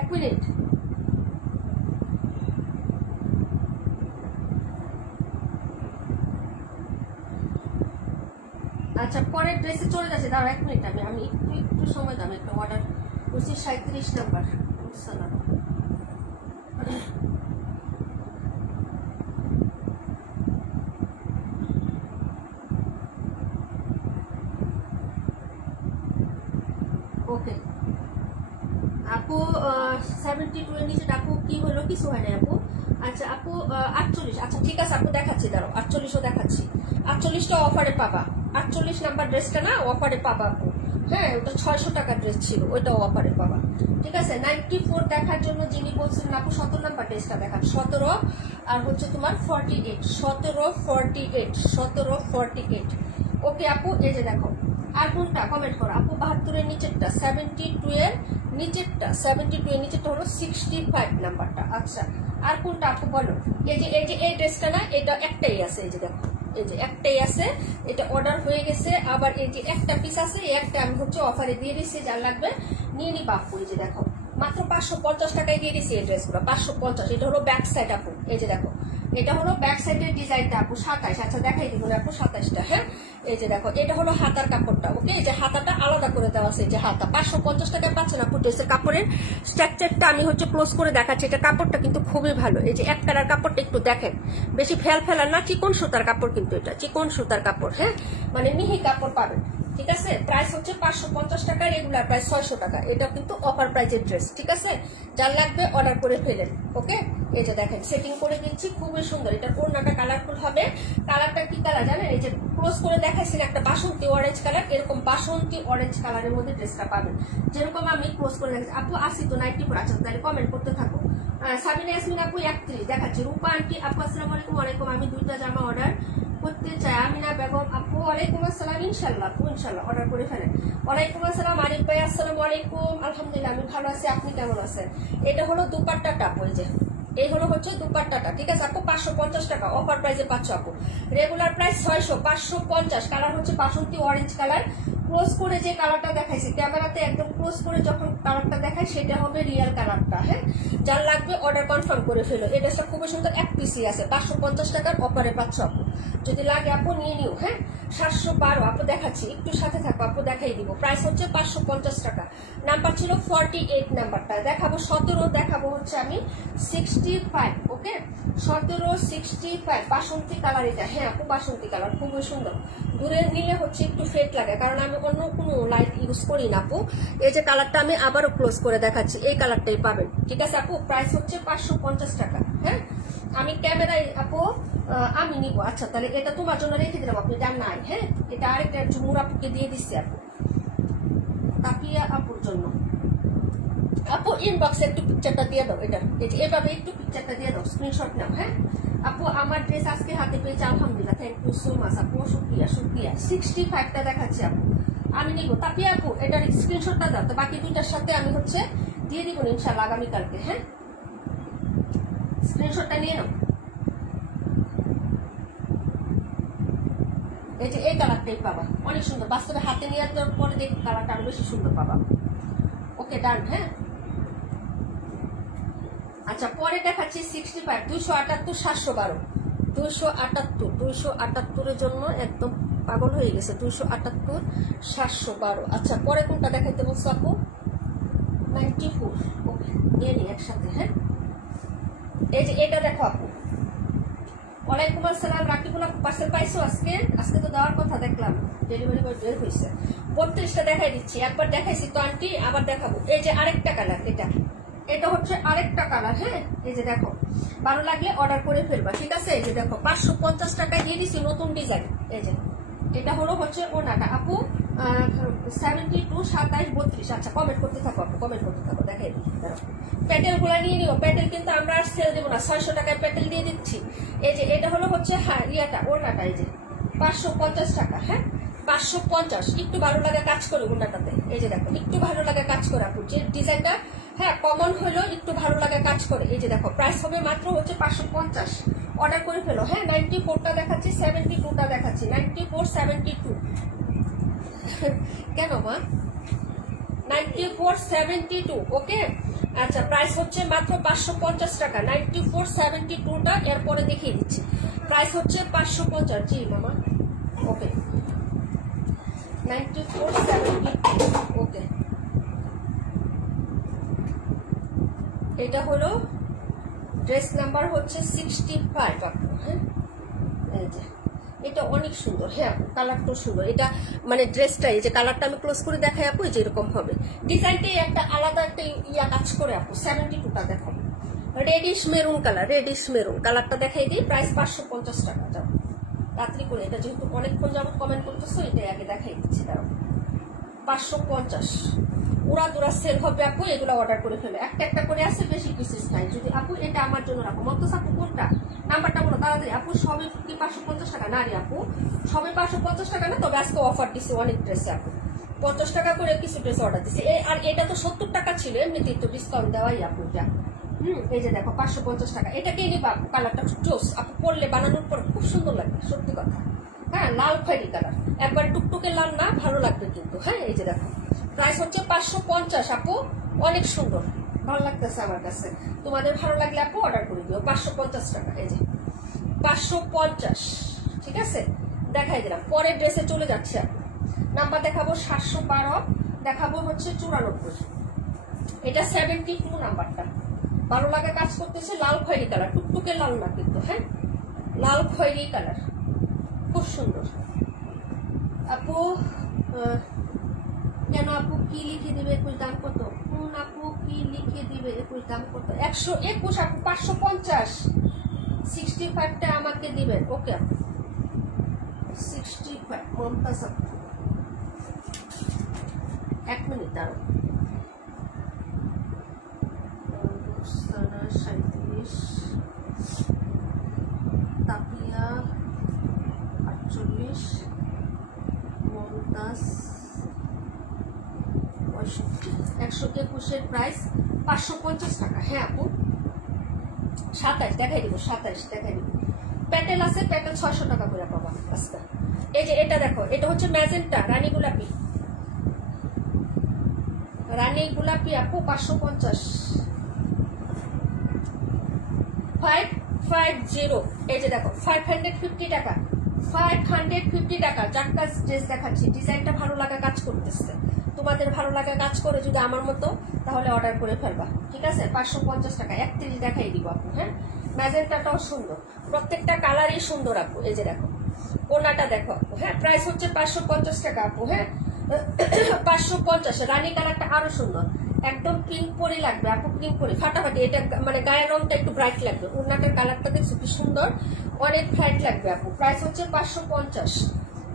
এক মিনিট। আচ্ছা, পরের ড্রেসে চলে যাচ্ছে। দাঁড়াও 1 মিনিট, আমি একটু সময় দাম। একটা অর্ডার করছি 37 নাম্বার। ওকে আপু, 72 এর নিচে আপু কি হলো? কিছু হয় না আপু। আচ্ছা আপু 48। আচ্ছা ঠিক আছে আপু, দেখাচ্ছি, দাঁড়াও 48ও দেখাচ্ছি। 48টা অফারে পাবা। 48 নাম্বার ড্রেসটা না অফারে পাবা আপু। হ্যাঁ, ওটা 600 টাকার ড্রেস ছিল, ওইটাও অফারে পাবা। ঠিক আছে, 94 দেখার জন্য যিনি বলছিলেন আপু 17 নাম্বার ড্রেসটা দেখান। 17 আর হচ্ছে তোমার 48, 1748। ওকে আপু, এই যে দেখো। আর কোনটা কমেন্ট করো আপু? 72 এর নিচেরটা, 72 এর নিচেরটা, 72 এর নিচেরটা হলো 65 নাম্বারটা। আচ্ছা, আর কোনটা আপু বলো? এই ড্রেসটা না, এটা একটাই আছে। এই যে দেখো, এই যে একটাই আছে, এটা অর্ডার হয়ে গেছে। আবার এই যে একটা পিস আছে, এই একটা আমি হচ্ছে অফারে দিয়ে দিচ্ছি, যা লাগবে নিয়ে নিবা আপু। এই যে দেখো, মাত্র 550 টাকায় দিয়ে দিচ্ছি এই ড্রেসগুলো, 550। এটা হলো ব্যাক সাইড আপু, এই যে দেখো, এটা হলো ব্যাক সাইডের ডিজাইনটা আপু। 27। আচ্ছা দেখাই দিব আপু 27টা। হ্যাঁ, এই যে দেখো, এটা হলো হাতার কাপড়টা। ওকে, এই যে হাতাটা আলাদা করে দেওয়া আছে। এই যে হাতা 550 টাকায় পাচ্ছেন আপু। ড্রেসের কাপড়ের স্ট্রাকচারটা আমি হচ্ছে ক্লোজ করে দেখাচ্ছি। এটা কাপড়টা কিন্তু খুবই ভালো। এই যে এক কালার কাপড়টা একটু দেখেন, বেশি ফেলার না, চিকন সুতার কাপড় কিন্তু এটা, চিকন সুতার কাপড়। হ্যাঁ, মানে মিহি কাপড় পাবেন। ঠিক আছে, প্রাইস হচ্ছে 550 টাকা, রেগুলার প্রাইস 600 টাকা। এটা কিন্তু অফার প্রাইজের ড্রেস। ঠিক আছে, যার লাগবে অর্ডার করে ফেলেন। ওকে, এই যে দেখেন সেটিং করে দিচ্ছি, খুবই সুন্দর। এটা ওড়নাটা কালারফুল হবে। কালারটা কি কালার জানেন? এই যে ক্লোজ করে দেখাইছি একটা বাসন্তী অরেঞ্জ কালার, এরকম বাসন্তী অরেঞ্জ কালারের মধ্যে ড্রেসটা পাবেন, যেরকম আমি ক্লোজ করে দেখাচ্ছি। আপু আসি তো 94। আচ্ছা তাহলে কমেন্ট করতে থাকো। সাবিনা ইয়াসমিন আপু 31 দেখাচ্ছি। রূপা আন্টি আপু আসসালামু আলাইকুম। ওয়ালাইকুম। আমি 2টা জামা অর্ডার করতে চাই। আমিনা বেগম আপু ওয়ালাইকুম আসসালাম। ইনশাল্লাহ আপু, ইনশাল্লাহ অর্ডার করে ফেলেন। ওয়ালাইকুম আসসালাম। আরিফ ভাই আসসালামু আলাইকুম। আলহামদুলিল্লাহ আমি ভালো আছি, আপনি কেমন আছেন? এটা হলো দুপাট্টাটা আপু, এই যে এই হলো হচ্ছে দুপাট্টাটা। ঠিক আছে আপু, 550 টাকা অফার প্রাইসে পাচ্ছ আপু। Regular price 600, 550। কালার হচ্ছে বাসন্তী অরেঞ্জ কালার। ক্লোজ করে যে কালারটা দেখাইছি, ক্যামেরাতে একদম ক্লোজ করে যখন কালারটা দেখায় সেটা হবে রিয়েল কালারটা। হ্যাঁ, যার লাগবে অর্ডার কনফার্ম করে ফেলো। এই ড্রেসটা খুবই সুন্দর, এক পিসি আছে, 550 টাকার অফারে পাচ্ছ আপু। যদি লাগে আপু নিয়ে নিও। হ্যাঁ, 712 আপু দেখাচ্ছি, একটু সাথে থাকো আপু, দেখাই দিব। প্রাইস হচ্ছে 550 টাকা। নাম্বার ছিল 48 নাম্বারটা। দেখাবো 17, দেখাবো হচ্ছে আমি 65। ওকে, 17, 65 বাসন্তী কালার এটা। হ্যাঁ আপু, বাসন্তী কালার খুবই সুন্দর। দূরে নিলে হচ্ছে একটু ফেট লাগে, কারণ আমি অন্য কোনো লাইট ইউজ করি না আপু। এই যে কালারটা আমি আবারও ক্লোজ করে দেখাচ্ছি, এই কালারটাই পাবেন। ঠিক আছে আপু, প্রাইস হচ্ছে 550 টাকা। হ্যাঁ, আমি ক্যামেরায় আপু আমি নিব। আচ্ছা তাহলে এটা তোমার জন্য রেখে দিলাম আপনি, এটা নাই। হ্যাঁ, এটা আরেকটা ঝুমুর আপুকে দিয়ে দিচ্ছি আপু, তাপিয়া আপুর জন্য। আপু ইনবক্সে একটু পিকচারটা দিয়ে দাও, এটা এভাবে একটু পিকচারটা দিয়ে দাও, স্ক্রিনশট নাও। হ্যাঁ আপু, আমার ড্রেস আজকে হাতে পেয়েছে, আলহামদুলিল্লাহ, থ্যাংক ইউ সো মাচ আপু, শুক্রিয়া শুক্রিয়া। 65টা দেখাচ্ছি আপু, আমি নিব। তাপিয়া আপু এটার স্ক্রিনশটটা দাও, তো বাকি দুইটার সাথে আমি হচ্ছে দিয়ে দিব ইনশাআল্লাহ আগামীকালকে। হ্যাঁ, স্ক্রিনশটটা নিয়ে নাও। এই যে এই কালারটাই পাবা, অনেক সুন্দর, বাস্তবে হাতে নিয়ে যাওয়ার পরে দেখি কালারটা আরো বেশি সুন্দর পাবা। ওকে ডান। হ্যাঁ আচ্ছা, পরে দেখাচ্ছি 65, 278, 712, 278, 278-এর জন্য একদম পাগল হয়ে গেছে, 278, 712। আচ্ছা পরে কোনটা দেখাইতে বলছো আপু? 94। ওকে নিয়ে নি একসাথে। হ্যাঁ, এই যে এটা দেখো আপু। ওয়ালাইকুম আসসালাম রাকিবুল আপু, পার্সেল পাইছো আজকে? আজকে তো দেওয়ার কথা, দেখলাম ডেলিভারি বয় বের হয়েছে। 32টা দেখাই দিচ্ছি, একবার দেখাইছি তো আন্টি, আবার দেখাবো। এই যে আরেকটা কালার, এটা হচ্ছে আরেকটা কালার। হ্যাঁ, এই যে দেখো, ভালো লাগলে অর্ডার করে ফেলবা, ঠিক আছে? এই যে দেখো 550 টাকায় দিয়ে দিচ্ছি, নতুন ডিজাইন। এই যে এটা হলো হচ্ছে ওনাটা আপু, 72, 27, 32। আচ্ছা কমেন্ট করতে থাকো আপু, কমেন্ট করতে থাকো, দেখাই দিই। প্যাটেল গুলা নিয়ে নিও, প্যাটেল কিন্তু আমরা আর সেল দেবো না, 600 টাকায় প্যাটেল দিয়ে দিচ্ছি। এই যে এটা হলো হচ্ছে হ্যাঁ ইয়াটা, ওনাটা, এই যে 550 টাকা। হ্যাঁ 550, একটু ভালো লাগে কাজ করে ওনাটাতে। এই যে দেখো একটু ভালো লাগে কাজ করে আপু, যে ডিজাইনটা হ্যাঁ কমন হলো, একটু ভালো লাগে কাজ করে। এই যে দেখো প্রাইস হবে মাত্র হচ্ছে 550, অর্ডার করে ফেলো। হ্যাঁ 94টা দেখাচ্ছি, 72টা দেখাচ্ছি, 94, 72। কেন মা? 94, 72। ওকে আচ্ছা, প্রাইস হচ্ছে মাত্র 550 টাকা, 94, 72টা এরপরে দেখিয়ে দিচ্ছি। প্রাইস হচ্ছে 550। জি মামা, ওকে 94, 72। ওকে এটা হলো ড্রেস নাম্বার হচ্ছে 65 আপু। হ্যাঁ এই যে এটা অনেক সুন্দর। হ্যাঁ আপু কালারটা সুন্দর, এটা মানে ড্রেসটা, এই যে কালারটা আমি ক্লোজ করে দেখাই আপু, যে এরকম হবে ডিজাইনটাই একটা আলাদা একটা ইয়া কাজ করে আপু। 72টা দেখো, radish maroon colour, radish maroon কালারটা দেখাই দিই। প্রাইস 550 টাকা। যাও রাত্রি করে, এটা যেহেতু অনেকক্ষণ যাবত কমেন্ট করতেছো, এটাই আগে দেখাই দিচ্ছি। দাও 550, উড়া দুরা সেল হবে আপু, এগুলো অর্ডার করে ফেলে। একটা একটা করে আছে, বেশি পিসেস নাই। যদি আপু এটা আমার জন্য রাখো, মন্তস আপু কোনটা নাম্বারটা বলো তাড়াতাড়ি আপু। সবই কি 550 টাকা? না রে আপু, সবই 550 টাকা না, তবে আজকে অফার দিচ্ছে অনেক ড্রেসে আপু, 50 টাকা করে কিছু ড্রেস অর্ডার দিচ্ছে। আর এটা তো 70 টাকা ছিল, এমনিতেই তো ডিসকাউন্ট দেওয়াই আপু এটা। এই যে দেখো 550 টাকা, এটাকে নিবা আপু, কালারটা জোস আপু, পরলে বানানোর পর খুব সুন্দর লাগবে, সত্যি কথা। হ্যাঁ লাল খয়েরি কালার, একবার টুকটুকে লাল না, ভালো লাগবে কিন্তু। হ্যাঁ এই যে দেখো প্রাইস হচ্ছে 550 আপু, অনেক সুন্দর, ভালো লাগতেছে আমার কাছে। তোমাদের ভালো লাগলে আপু অর্ডার করে দিও। 550 টাকা, এই যে 550, ঠিক আছে? দেখাই দিলাম। পরের ড্রেসে চলে যাচ্ছে আপু, নাম্বার দেখাবো 712, দেখাবো হচ্ছে 94। এটা 72 নাম্বারটা, ভালো লাগে কাজ করতেছে, লাল খয়েরি কালার, টুকটুকে লাল না কিন্তু। হ্যাঁ লাল খয়েরি কালার, খুব সুন্দর আপু। কেন আপু কি লিখে দিবে 21 দাম কত? কোন আপু কি লিখে দিবে 21 দাম কত? 121 আপু, 550। 65টা আমাকে দিবেন। ওকে আপু 65 মমতাজ আপু, 1 মিনিট দাঁড়াও। 37, তাপিয়া 48, মমতাজ 65। 121-এর প্রাইস 550 টাকা। হ্যাঁ আপু 27 দেখাই দিব, 27 দেখাই দিব। প্যাটেল আছে, প্যাটেল 600 টাকা করে পাবা আজকে। এই যে এটা দেখো, এটা হচ্ছে ম্যাজেন্টা রানী গোলাপি, রানী গোলাপি আপু 550। 550, এই যে দেখো 550 টাকা, 550 টাকা। চারটা ড্রেস দেখাচ্ছি, ডিজাইনটা ভালো লাগা কাজ করতেছে, তোমাদের ভালো লাগা কাজ করে যদি আমার মতো, তাহলে অর্ডার করে ফেলবা, ঠিক আছে? 550 টাকা। 31 দেখাই দিব আপু। হ্যাঁ ম্যাজেন্টাটাও সুন্দর, প্রত্যেকটা কালারই সুন্দর আপু। এই যে দেখো কোনাটা দেখো আপু। হ্যাঁ প্রাইস হচ্ছে 550 টাকা আপু। হ্যাঁ 550। রানী কালারটা আরো সুন্দর, একদম পিঙ্ক পরি লাগবে আপু, পিঙ্ক পরি ফাটাফাটি। এটা মানে গায়ের রংটা একটু ব্রাইট লাগবে, ওড়নাটার কালারটা দেখছো কি সুন্দর, অনেক ব্রাইট লাগবে আপু। প্রাইস হচ্ছে 550।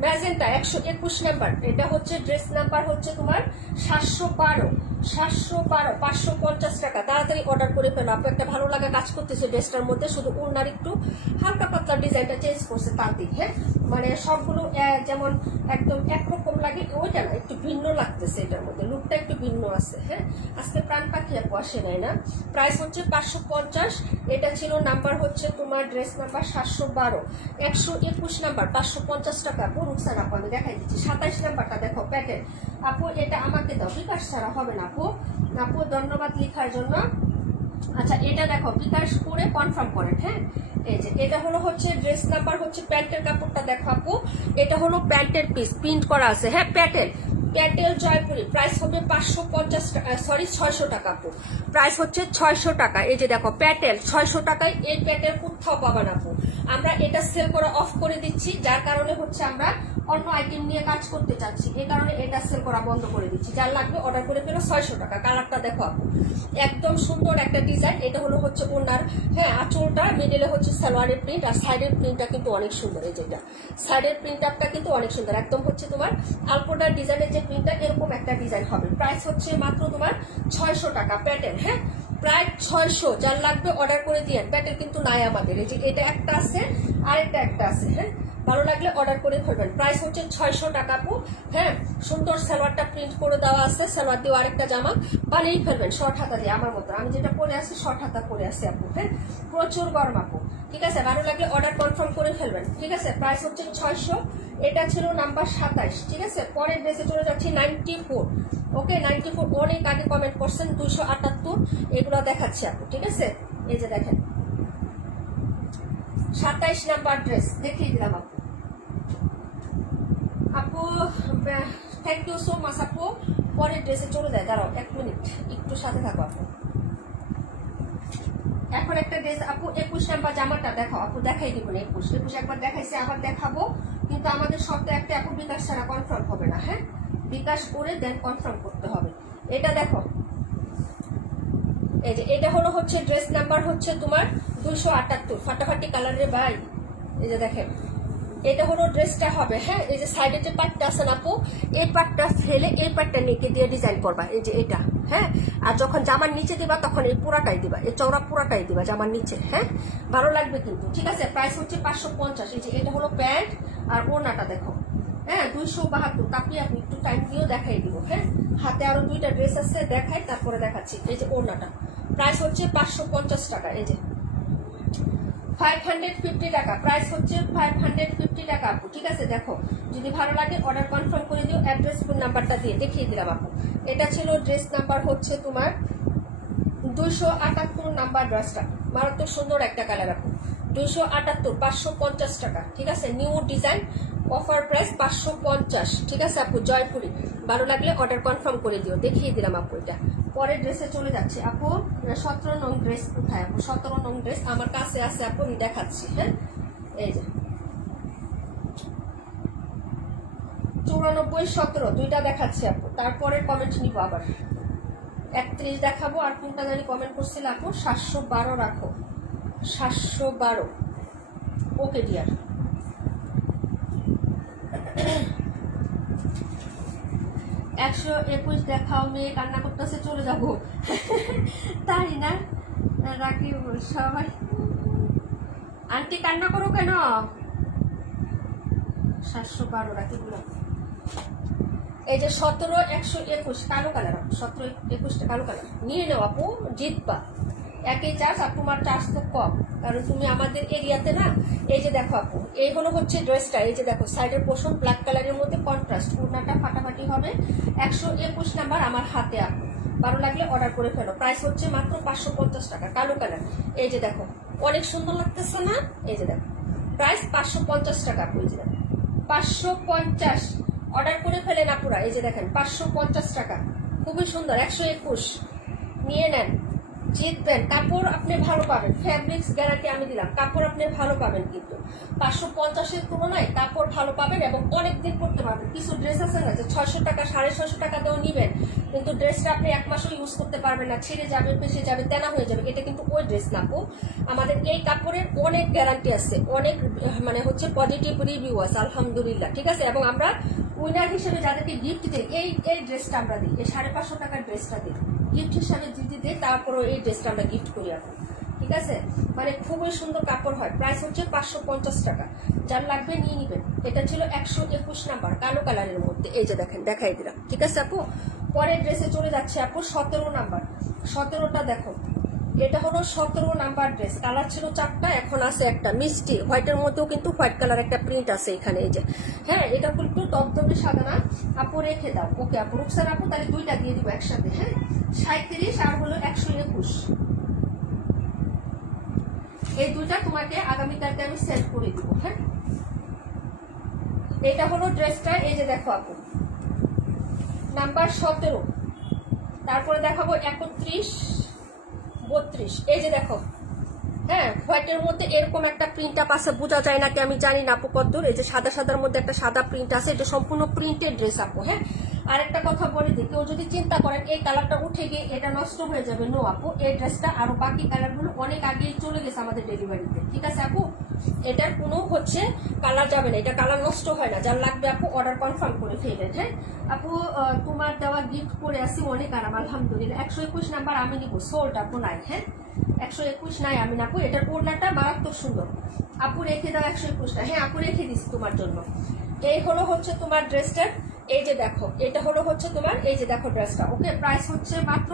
ম্যাজেন্টা 121 নাম্বার, এটা হচ্ছে ড্রেস নাম্বার হচ্ছে তোমার 712 550 টাকা। তাড়াতাড়ি অর্ডার করে ফেলো আপু, একটা ভালো লাগা কাজ করতেছে ড্রেসটার মধ্যে, শুধু ওড়নার একটু হালকা পাতলা ডিজাইনটা চেঞ্জ করছে তাঁতি। হ্যাঁ মানে সবগুলো যেমন একদম একরকম লাগে ওইটা না, একটু ভিন্ন লাগতেছে, এটার মধ্যে লুকটা একটু ভিন্ন আছে। হ্যাঁ আজকে প্রাণ পাখি আপু আসে নাই না। প্রাইস হচ্ছে 550, এটা ছিল নাম্বার হচ্ছে তোমার ড্রেস নাম্বার 712। 121 নাম্বার 550 টাকা আপু। রুকসান আপু আমি দেখাই দিচ্ছি 27 নাম্বারটা দেখো প্যাকেট আপু, এটা আমাকে দাও, বিকাশ ছাড়া হবে না আপু। আপু ধন্যবাদ লিখার জন্য। আচ্ছা এটা দেখো বিকাশ করে কনফার্ম করেন। হ্যাঁ এই যে এটা হলো হচ্ছে ড্রেস নাম্বার হচ্ছে প্যান্টের কাপড়টা দেখো আপু, এটা হলো প্যান্টের পিস প্রিন্ট করা আছে। হ্যাঁ প্যাটেল জয়পুরি, প্রাইস হবে 550 টাকা, সরি 600 টাকা আপু। প্রাইস হচ্ছে 600 টাকা। এই যে দেখো প্যাটেল 600 টাকায়, এই প্যাটেল কোথাও পাবেন আপু। আমরা এটা সেল করা অফ করে দিচ্ছি, যার কারণে হচ্ছে আমরা অন্য আইটেম নিয়ে কাজ করতে চাচ্ছি, এই কারণে এটা সেল করা বন্ধ করে দিচ্ছি। যার লাগবে অর্ডার করে ফেলো 600 টাকা। কালারটা দেখো আপু একদম সুন্দর একটা ডিজাইন। এটা হলো হচ্ছে ওনার, হ্যাঁ আঁচলটা, মিডলে হচ্ছে সালোয়ারের প্রিন্ট, আর সাইডের প্রিন্টটা কিন্তু অনেক সুন্দর। এই যেটা সাইডের প্রিন্ট আপটা কিন্তু অনেক সুন্দর, একদম হচ্ছে তোমার আলপোটার ডিজাইনের যে প্রিন্টটা এরকম একটা ডিজাইন হবে। প্রাইস হচ্ছে মাত্র তোমার 600 টাকা প্যাটেল। হ্যাঁ প্রায় 600, যার লাগবে অর্ডার করে দিয়ে। প্যাটেল কিন্তু নাই আমাদের, এই যে এটা একটা আছে আরেকটা একটা আছে। হ্যাঁ ভালো লাগলে অর্ডার করে ফেলবেন। প্রাইস হচ্ছে 600 টাকা আপু। হ্যাঁ সুন্দর সালোয়ারটা প্রিন্ট করে দেওয়া আছে, সালোয়ার দিয়ে আরেকটা জামা বানিয়ে ফেলবেন শর্ট হাতা দিয়ে। আমার মতো আমি যেটা পরে আসি শর্ট হাতা পরে আসি আপু। হ্যাঁ প্রচুর গরম আপু, ঠিক আছে। ভালো লাগলে অর্ডার কনফার্ম করে ফেলবেন, ঠিক আছে। প্রাইস হচ্ছে 600, এটা ছিল নাম্বার 27, ঠিক আছে। পরের ড্রেসে চলে যাচ্ছি 94। ওকে 94 অনেক আগে কমেন্ট করছেন, 278 এগুলো দেখাচ্ছি আপু, ঠিক আছে। এই যে দেখেন 27 নাম্বার ড্রেস দেখিয়ে দিলাম আপু। আপু থ্যাংক ইউ সো মাচ আপু। পরের ড্রেসে চলে যায়, দাঁড়াও 1 মিনিট একটু সাথে থাকো আপু। এখন একটা ড্রেস আপু 21 নাম্বার জামাটা দেখো আপু, দেখাই দিব না। 21 একবার দেখাইছি, আবার দেখাবো, কিন্তু আমাদের শর্তে একটা আপু বিকাশ ছাড়া কনফার্ম হবে না। হ্যাঁ বিকাশ করে দেন কনফার্ম করতে হবে। এটা দেখো এই যে এটা হলো হচ্ছে ড্রেস নাম্বার হচ্ছে তোমার 278, ফাটাফাটি কালারের ভাই। এই যে দেখেন এটা হলো ড্রেসটা হবে। হ্যাঁ এই যে সাইডে যে পাটটা আছে না আপু, এই পাটটা ফেলে এই পাটটা নেকে দিয়ে ডিজাইন করবা, এই যে এটা। হ্যাঁ আর যখন জামার নিচে দিবা তখন এই পুরাটাই দিবা, এই চওড়া পুরাটাই দিবা জামার নিচে। হ্যাঁ ভালো লাগবে কিন্তু, ঠিক আছে। প্রাইস হচ্ছে 550। এই যে এটা হলো প্যান্ট আর ওড়নাটা দেখো। হ্যাঁ 272 কাপি আপনি একটু টাইম দিয়েও দেখাই দিব। হ্যাঁ হাতে আরো দুইটা ড্রেস আছে, দেখাই তারপরে দেখাচ্ছি। এই যে ওড়নাটা প্রাইস হচ্ছে 550 টাকা। এই যে 550 টাকা, প্রাইস হচ্ছে 550 টাকা আপু, ঠিক আছে। দেখো যদি ভালো লাগে অর্ডার কনফার্ম করে দিও, অ্যাড্রেস ফোন নাম্বারটা দিয়ে দেখিয়ে দিলাম আপু। এটা ছিল ড্রেস নাম্বার হচ্ছে তোমার 278 নাম্বার ড্রেসটা, মারাত্মক সুন্দর একটা কালার আপু। 278 550 টাকা, ঠিক আছে। নিউ ডিজাইন, অফার প্রাইস 550, ঠিক আছে আপু। জয়পুরি, ভালো লাগলে অর্ডার কনফার্ম করে দিও, দেখিয়ে দিলাম আপু। এটা পরের ড্রেসে চলে যাচ্ছে আপু। 17 নং ড্রেস কোথায় আপু? 17 নং ড্রেস আমার কাছে আছে আপু, আমি দেখাচ্ছি। হ্যাঁ এই যে 94 17 দুইটা দেখাচ্ছি আপু, তারপরে কমেন্ট নিব আবার। 31 দেখাবো, আর কোনটা জানি কমেন্ট করছিল আপু। 712 রাখো, 712। Okay dear. একশো 21 দেখাও, মেয়ে কান্না করতেছে, চলে যাবো। তাই না রাখি সবাই? আন্টি কান্না করো কেন? 712 রাখি দিলাম। এই যে 17 121 কালো কালার, 17 21টা কালো কালার নিয়ে নেও আপু, জিতবা। একই চার্জ আর তোমার চার্জ তো কম, কারণ তুমি আমাদের এরিয়াতে না। এই যে দেখো আপু, এই হলো হচ্ছে ড্রেসটা। এই যে দেখো সাইডের পোর্শন ব্ল্যাক কালারের মধ্যে কন্ট্রাস্ট, ওড়নাটা ফাটাফাটি হবে। 121 নাম্বার আমার হাতে আপু, ভালো লাগলে অর্ডার করে ফেলো। প্রাইস হচ্ছে মাত্র 550 টাকা, কালো কালার। এই যে দেখো অনেক সুন্দর লাগতেছে না? এই যে দেখো প্রাইস 550 টাকা আপু। এই যে দেখো 550, অর্ডার করে ফেলেন আপুরা। এই যে দেখেন 550 টাকা, খুবই সুন্দর। 121 নিয়ে নেন, জিতবেন। কাপড় আপনি ভালো পাবেন, ফ্যাব্রিক্স গ্যারান্টি আমি দিলাম, কাপড় আপনি ভালো পাবেন, কিন্তু 550-এর তুলনায় কাপড় ভালো পাবেন এবং অনেকদিন পরতে পারবেন। কিছু ড্রেস আছে না যে 600 টাকা 650 টাকা দিয়েও নিবেন, কিন্তু ড্রেসটা আপনি 1 মাসও ইউজ করতে পারবেন না, ছিঁড়ে যাবে, পেশে যাবে, তেনা হয়ে যাবে। এটা কিন্তু ওই ড্রেস না আপু। আমাদের এই কাপড়ের অনেক গ্যারান্টি আছে, অনেক মানে হচ্ছে পজিটিভ রিভিউ আছে আলহামদুলিল্লাহ, ঠিক আছে। এবং আমরা উইনার হিসেবে যাদেরকে গিফট দিই, এই ড্রেসটা আমরা দিই, এই 550 টাকার ড্রেসটা দিই গিফট হিসাবে দিদি দেয়, তারপরও এই ড্রেসটা আমরা গিফট করি এখন, ঠিক আছে। মানে খুবই সুন্দর কাপড় হয়, প্রাইস হচ্ছে 550 টাকা, যার লাগবে নিয়ে নিবেন। এটা ছিল 121 নাম্বার কালো কালারের মধ্যে, এই যে দেখেন দেখাই দিলাম, ঠিক আছে আপু। পরের ড্রেসে চলে যাচ্ছে আপু 17 নাম্বার। 17টা দেখো, এটা হলো 17 নাম্বার ড্রেস। কালার ছিল 4টা, এখন আছে একটা মিষ্টি হোয়াইটের মধ্যেও কিন্তু হোয়াইট কালার একটা প্রিন্ট আছে এখানে, এই যে। হ্যাঁ, এটা কিন্তু দবদবে সাদা না আপু, রেখে দাও। ওকে আপু, রুকসার আপু তাহলে 2টা দিয়ে দিব একসাথে। হ্যাঁ, 37 আর হলো 121, এই 2টা তোমাকে আগামীকালকে আমি সেন্ড করে দিব। হ্যাঁ, এটা হলো ড্রেসটা, এই যে দেখো আপু নাম্বার 17। তারপরে দেখাবো 31, 32, এই যে দেখো। হ্যাঁ, হোয়াইটের মধ্যে এরকম একটা প্রিন্ট আপ আছে, বোঝা যায় নাকি আমি জানি না আপু কতদূর। এই যে সাদা সাদার মধ্যে একটা সাদা প্রিন্ট আছে, এটা সম্পূর্ণ প্রিন্টেড ড্রেস আপু। হ্যাঁ, আরেকটা কথা বলে দিই, কেউ যদি চিন্তা করেন এই কালারটা উঠে গিয়ে এটা নষ্ট হয়ে যাবে, নো আপু, এই ড্রেসটা আরো বাকি কালারগুলো অনেক আগেই চলে গেছে আমাদের ডেলিভারিতে, ঠিক আছে আপু। এটার কোনো হচ্ছে কালার যাবে না, এটা কালার নষ্ট হয় না। যার লাগবে আপু অর্ডার কনফার্ম করে ফেলেন। হ্যাঁ আপু, তোমার দেওয়া গিফট করে আসি অনেক আরাম আলহামদুলিল্লাহ। 121 নাম্বার আমি নিবো, সোল্ড আপু নাই। হ্যাঁ, 121 নাই আমি আপু। এটার ওড়নাটা মারাত্মক সুন্দর আপু, রেখে দাও 121টা। হ্যাঁ আপু, রেখে দিচ্ছি তোমার জন্য। এই হলো হচ্ছে তোমার ড্রেসটার, এই যে দেখো, এটা হলো হচ্ছে তোমার, এই যে দেখো ড্রেসটা। ওকে, প্রাইস হচ্ছে মাত্র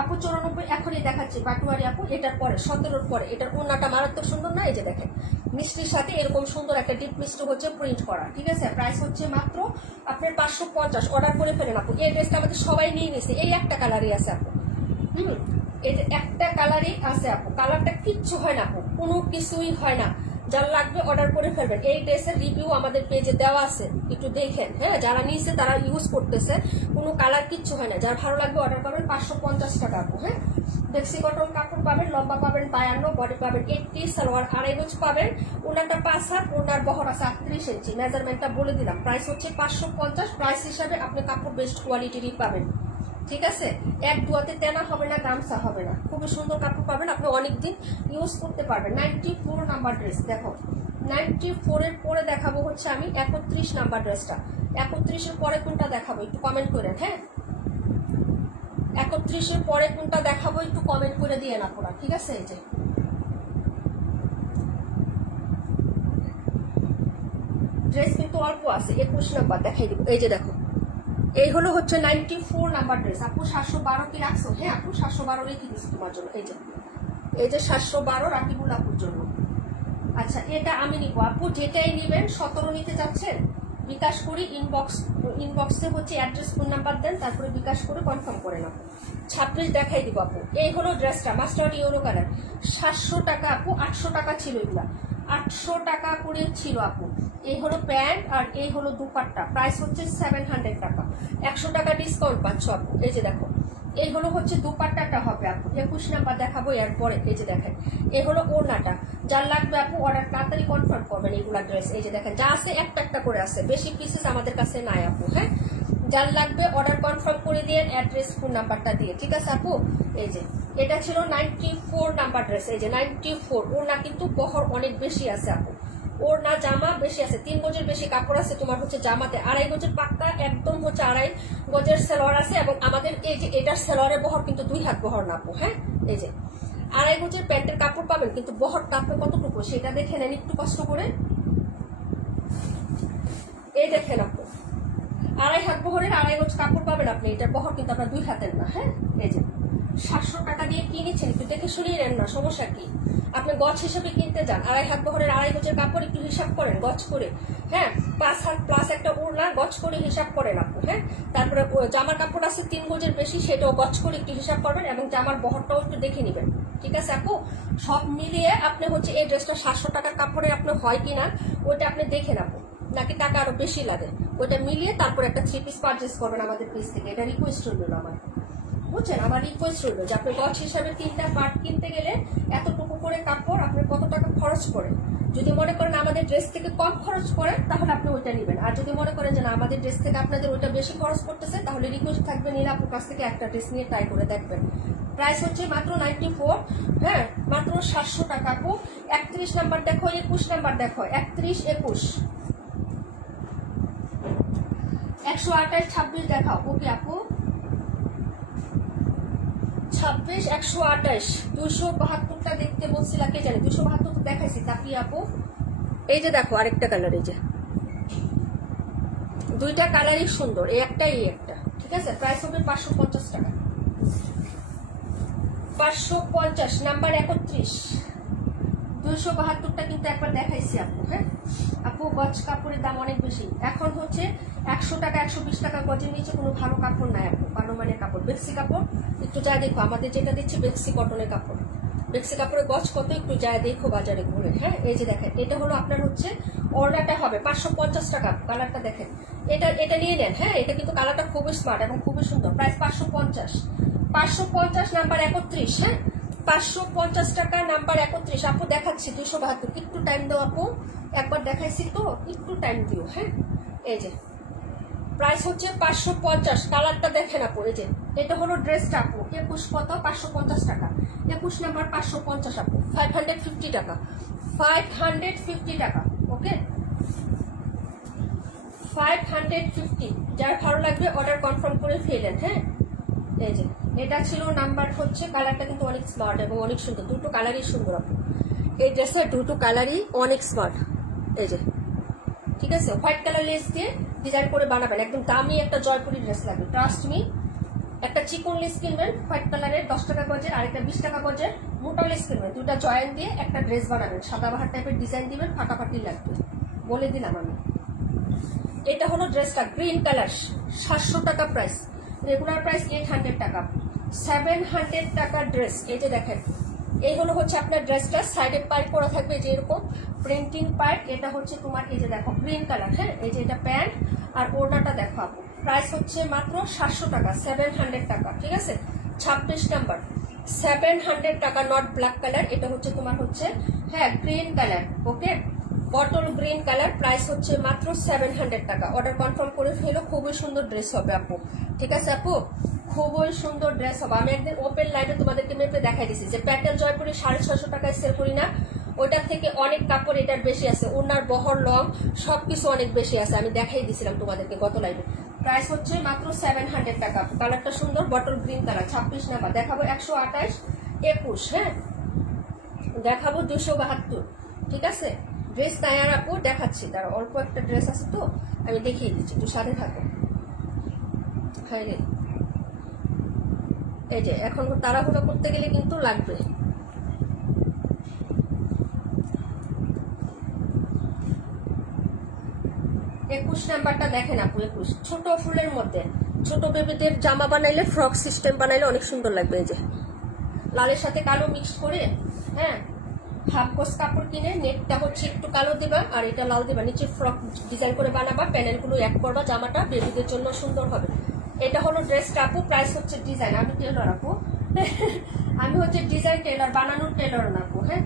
আপু 94, এখনই দেখাচ্ছি বাটুয়ারি আপু। এটার পরে 17-র পরে এটার ওড়নাটা মারাত্মক সুন্দর না, এই যে দেখেন মিষ্টির সাথে এরকম সুন্দর একটা ডিপ মিষ্টি হচ্ছে প্রিন্ট করা, ঠিক আছে। প্রাইস হচ্ছে মাত্র আপনার 550। অর্ডার করে ফেলেন আপু। এই ড্রেসটা আমাদের সবাই নিয়ে নিছে, এই একটা কালারই আছে আপু। এটা একটা কালারই আছে আপু, কালারটা কিচ্ছু হয় না আপু, কোনো কিছুই হয় না। যার লাগবে অর্ডার করে ফেলবেন। এই ড্রেসের রিভিউ আমাদের পেজে দেওয়া আছে, একটু দেখেন। হ্যাঁ, যারা নিয়েছে তারা ইউজ করতেছে, কোনো কালার কিচ্ছু হয় না। যার ভালো লাগবে অর্ডার করবেন। 550 টাকা আপু। হ্যাঁ, ডেক্সি কটন কাপড় পাবেন, লম্বা পাবেন 52, বডি পাবেন 80, সালোয়ার 2.5 গজ পাবেন, ওনারটা 5 হাত, ওনার বহর আছে 38 ইঞ্চি। মেজারমেন্টটা বলে দিলাম, প্রাইস হচ্ছে 550। প্রাইস হিসাবে আপনি কাপড় বেস্ট কোয়ালিটিরই পাবেন, ঠিক আছে। এক দুয়াতে তেনা হবে না, গামছা হবে না, খুবই সুন্দর কাপড় পাবেন, আপনি অনেকদিন ইউজ করতে পারবেন। 94 নাম্বার ড্রেস দেখো, 94-এর পরে দেখাবো হচ্ছে আমি 31 নাম্বার ড্রেসটা। 31-এর পরে কোনটা দেখাবো একটু কমেন্ট করেন। হ্যাঁ, 31-এর পরে কোনটা দেখাবো একটু কমেন্ট করে দিয়ে না পড়া, ঠিক আছে। এই যে ড্রেস কিন্তু অল্প আছে, 21 নাম্বার দেখাই দিব। এই যে দেখো, এই হলো হচ্ছে 94 নাম্বার ড্রেস আপু। 712 কি রাখছো? হ্যাঁ আপু, 712 রেখে দিচ্ছি তোমার জন্য। এই যে 712 রাকিবুল আপুর জন্য। আচ্ছা, এটা আমি নিব আপু, যেটাই নিবেন। 17 নিতে যাচ্ছেন, বিকাশ করি, ইনবক্সে হচ্ছে অ্যাড্রেস ফোন নাম্বার দেন, তারপরে বিকাশ করে কনফার্ম করে নাও। 26 দেখাই দিব আপু। এই হলো ড্রেসটা, মাস্টার্ড ইয়েলো কালার। 700 টাকা আপু, 800 টাকা ছিল এগুলা, 800 টাকা করে ছিল আপু। এই হলো প্যান্ট আর এই হলো দুপাট্টা, প্রাইস হচ্ছে 700 টাকা। 100 টাকা ডিসকাউন্ট পাচ্ছ আপু। এই যে দেখো, এই হলো হচ্ছে দুপাট্টাটা হবে আপু। 21 নাম্বার দেখাবো এরপরে। এই যে দেখেন, এই হলো ওড়নাটা। যার লাগবে আপু অর্ডার তাড়াতাড়ি কনফার্ম করবেন। এইগুলা ড্রেস এই যে দেখেন, যা আছে একটা একটা করে আছে, বেশি পিসেস আমাদের কাছে নাই আপু। হ্যাঁ, যার লাগবে অর্ডার কনফার্ম করে দিয়ে অ্যাড্রেস ফোন নাম্বারটা দিয়ে, ঠিক আছে আপু। এই যে এটা ছিল 94 নাম্বার ড্রেস। এই যে 94, ওড়না কিন্তু বহর অনেক বেশি আছে আপু, ওড়না জামা বেশি আছে, 3 গজের বেশি কাপড় আছে তোমার হচ্ছে জামাতে। 2.5 গজের পাক্কা একদম হচ্ছে 2.5 গজের সেলোয়ার আছে, এবং আমাদের এই যে এটার সেলোয়ারের বহর কিন্তু 2 হাত বহর না আপু। হ্যাঁ, এই যে 2.5 গজের প্যান্টের কাপড় পাবেন, কিন্তু বহরটা আপনি কতটুকু সেটা দেখে নেন একটু কষ্ট করে। এই দেখেন আপু, 2.5 হাত বহরের 2.5 গজ কাপড় পাবেন আপনি, এটার বহর কিন্তু আপনার 2 হাতের না। হ্যাঁ, এই যে 700 টাকা দিয়ে কিনেছেন, একটু দেখে শুনিয়ে নেন না, সমস্যা কি। আপনি গজ হিসেবে কিনতে যান, 2.5 হাত বহরের 2.5 গজের কাপড় একটু হিসাব করেন গজ করে। হ্যাঁ, 5 হাত প্লাস একটা ওড়না, গজ করে হিসাব করেন আপু। হ্যাঁ, তারপরে জামার কাপড় আছে 3 গজের বেশি, সেটাও গজ করে একটু হিসাব করবেন, এবং জামার বহরটাও একটু দেখে নেবেন, ঠিক আছে আপু। সব মিলিয়ে আপনি হচ্ছে এই ড্রেসটা 700 টাকার কাপড়ে আপনি হয় কিনা ওইটা আপনি দেখে নেবো, নাকি টাকা আরো বেশি লাগে, ওইটা মিলিয়ে তারপর একটা 3 পিস পারচেস করবেন আমাদের পিস থেকে। এটা রিকোয়েস্ট রইল আমার। বুঝছেন? আমার রিকোয়েস্ট রইল যে আপনি গজ হিসাবে 3টা পার্ট কিনতে গেলে এতটুকু করে কাপড় আপনার কত টাকা খরচ করে। যদি মনে করেন আমাদের ড্রেস থেকে কম খরচ করে তাহলে আপনি ওইটা নেবেন, আর যদি মনে করেন যে না আমাদের ড্রেস থেকে আপনাদের ওইটা বেশি খরচ করতেছে তাহলে রিকোয়েস্ট থাকবে নীলা আপুর কাছ থেকে একটা ড্রেস নিয়ে ট্রাই করে দেখবেন। প্রাইস হচ্ছে মাত্র 94, হ্যাঁ মাত্র 700 টাকা আপু। 31 নাম্বার দেখো, 21 নাম্বার দেখো, 31, 21, 128, 26 দেখাও। ওকে আপু 26, 128, 272টা দেখতে বলছিলা কে জানে, 272 তো দেখাইছি তাপি আপু। এই যে দেখো আরেকটা কালার, এই যে দুইটা কালারই সুন্দর, এই একটা এই একটা, ঠিক আছে। প্রাইস হবে 550 টাকা, 550 নাম্বার 31, 272টা কিন্তু একবার দেখাইছি আপু। হ্যাঁ আপু গজ কাপড়ের দাম অনেক বেশি এখন, হচ্ছে 100 টাকা 120 টাকা গজের নিচে কোনো ভালো কাপড় নাই আপু, ভালো মানের কাপড়। বেক্সি কাপড় একটু যা দেখো, আমাদের যেটা দিচ্ছে বেক্সি কটনের কাপড়, বেক্সি কাপড়ের গজ কত একটু যায় দেখো বাজারে ঘুরে। হ্যাঁ এই যে দেখেন, এটা হলো আপনার হচ্ছে অর্ডারটা হবে 550 টাকা। কালারটা দেখেন, এটা নিয়ে নেন। হ্যাঁ এটা কিন্তু কালারটা খুবই স্মার্ট এবং খুবই সুন্দর। Price 550, 550 number 31। হ্যাঁ 550 টাকা নাম্বার 31 আপু দেখাচ্ছি 272। একটু টাইম দাও আপু, একবার দেখাইছি তো একটু টাইম দিও। হ্যাঁ এই যে প্রাইস হচ্ছে 550, কালারটা দেখেন আপু। এই যে এটা হলো ড্রেসটা আপু, 21 কত 550 টাকা, 21 নাম্বার 550 আপু, 550 টাকা, 550 টাকা। ওকে 550, যার ভালো লাগবে অর্ডার কনফার্ম করে ফেলেন। হ্যাঁ এই যে এটা ছিল নাম্বার হচ্ছে, কালারটা কিন্তু অনেক স্মার্ট এবং অনেক সুন্দর, দুটো কালারই সুন্দর আপু। এই ড্রেসের দুটো কালারই অনেক স্মার্ট। এই যে ঠিক আছে, হোয়াইট কালার লেস দিয়ে ডিজাইন করে বানাবেন, একদম দামি একটা জয়পুরি ড্রেস লাগবে, ট্রাস্ট মি। একটা চিকন লেস কিনবেন হোয়াইট কালারের 10 টাকা গজের, আর একটা 20 টাকা গজের মোটা লেস কিনবেন, দুটা জয়েন্ট দিয়ে একটা ড্রেস বানাবেন, সাদাবাহার টাইপের ডিজাইন দিবেন, ফাটাফাটি লাগবে বলে দিলাম আমি। এটা হলো ড্রেসটা গ্রিন কালার, 700 টাকা প্রাইস, রেগুলার প্রাইস 800 টাকা, 700 টাকা ড্রেস। এই যে দেখেন, এইগুলো হচ্ছে আপনার ড্রেসটা, সাইডে পাইপ করা থাকবে যে এরকম প্রিন্টিং পাইপ। এটা হচ্ছে তোমার এই যে দেখো গ্রিন কালার। হ্যাঁ এই যে এটা প্যান্ট আর ওড়নাটা দেখো আপু। প্রাইস হচ্ছে মাত্র 700 টাকা, 700 টাকা, ঠিক আছে। 26 নাম্বার 700 টাকা, নট ব্ল্যাক কালার, এটা হচ্ছে তোমার হচ্ছে হ্যাঁ গ্রিন কালার। ওকে বটল গ্রিন কালার, প্রাইস হচ্ছে মাত্র 700 টাকা। অর্ডার কনফার্ম করে ফেলো, খুবই সুন্দর ড্রেস হবে আপু, ঠিক আছে আপু খুবই সুন্দর ড্রেস হবে। আমি একদিন ওপেন লাইভে তোমাদেরকে মেপে দেখাই দিছি যে প্যাটেল জয়পুরি 650 টাকায় সেল করি না, ওইটার থেকে অনেক কাপড় এটার বেশি আছে, ওনার বহর লং সবকিছু অনেক বেশি আছে, আমি দেখাই দিছিলাম তোমাদেরকে গত লাইভে। প্রাইস হচ্ছে মাত্র 700 টাকা, কালারটা সুন্দর বটল গ্রিন কালার। 26 নাম্বার দেখাবো 128, 21, হ্যাঁ দেখাবো 272, ঠিক আছে। ড্রেস তায়ার আপু দেখাচ্ছি, তার অল্প একটা ড্রেস আছে তো আমি দেখিয়ে দিচ্ছি, একটু সাথে থাকো। হ্যাঁ রে এই যে এখন তাড়াহুড়ো করতে গেলে কিন্তু লাগবে। 21 নাম্বারটা দেখেন আপু, 21 ছোট ফুলের মধ্যে ছোট বেবিদের জামা বানাইলে, ফ্রক সিস্টেম বানাইলে অনেক সুন্দর লাগবে। এই যে লালের সাথে কালো মিক্স করে, হ্যাঁ হাফ কোস কাপড় কিনে নেটটা হচ্ছে একটু কালো দিবা আর এটা লাল দিবা, নিচে ফ্রক ডিজাইন করে বানাবা, প্যানেলগুলো এক করবা, জামাটা বেবিদের জন্য সুন্দর হবে। এটা হলো ড্রেসটা আপু, প্রাইস হচ্ছে ডিজাইন, আমি টেলর আপু আমি হচ্ছে ডিজাইন টেলর, বানানোর টেলর না আপু। হ্যাঁ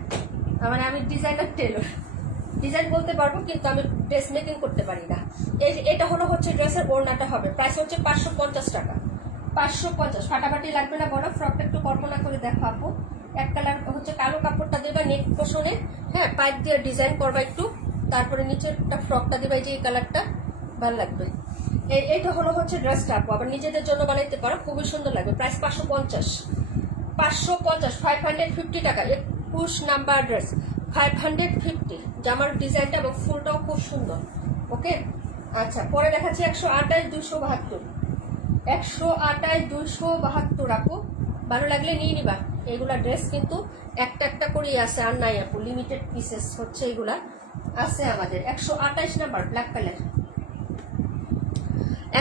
মানে আমি ডিজাইনার টেলর, ডিজাইন বলতে পারবো কিন্তু আমি ড্রেস মেকিং করতে পারি না। এটা হলো হচ্ছে ড্রেসের ওড়নাটা হবে, প্রাইস হচ্ছে 550 টাকা, 550। ফাটাফাটি লাগবে না বলো, ফ্রকটা একটু কল্পনা করে দেখো আপু, এক কালার হচ্ছে কালো কাপড়টা দেবা নেক পোষণে, হ্যাঁ পাইপ দিয়ে ডিজাইন করবা একটু, তারপরে নিচের ফ্রকটা দিবা এই যে এই কালারটা, ভালো লাগবে। এইটা হলো হচ্ছে ড্রেসটা আপু, আবার নিজেদের জন্য বানাইতে পারো, খুবই সুন্দর লাগবে। প্রাইস 550, 550, 550 টাকা। 21 নাম্বার ড্রেস 550, জামার ডিজাইনটা এবং ফুলটাও খুব সুন্দর। ওকে আচ্ছা পরে দেখাচ্ছি 128, 272, 128, 272 আপু, ভালো লাগলে নিয়ে নিবা। এইগুলা ড্রেস কিন্তু একটা একটা করেই আছে, আর নাই আপু, লিমিটেড পিসেস হচ্ছে এগুলা আছে আমাদের। 128 নাম্বার ব্ল্যাক কালার,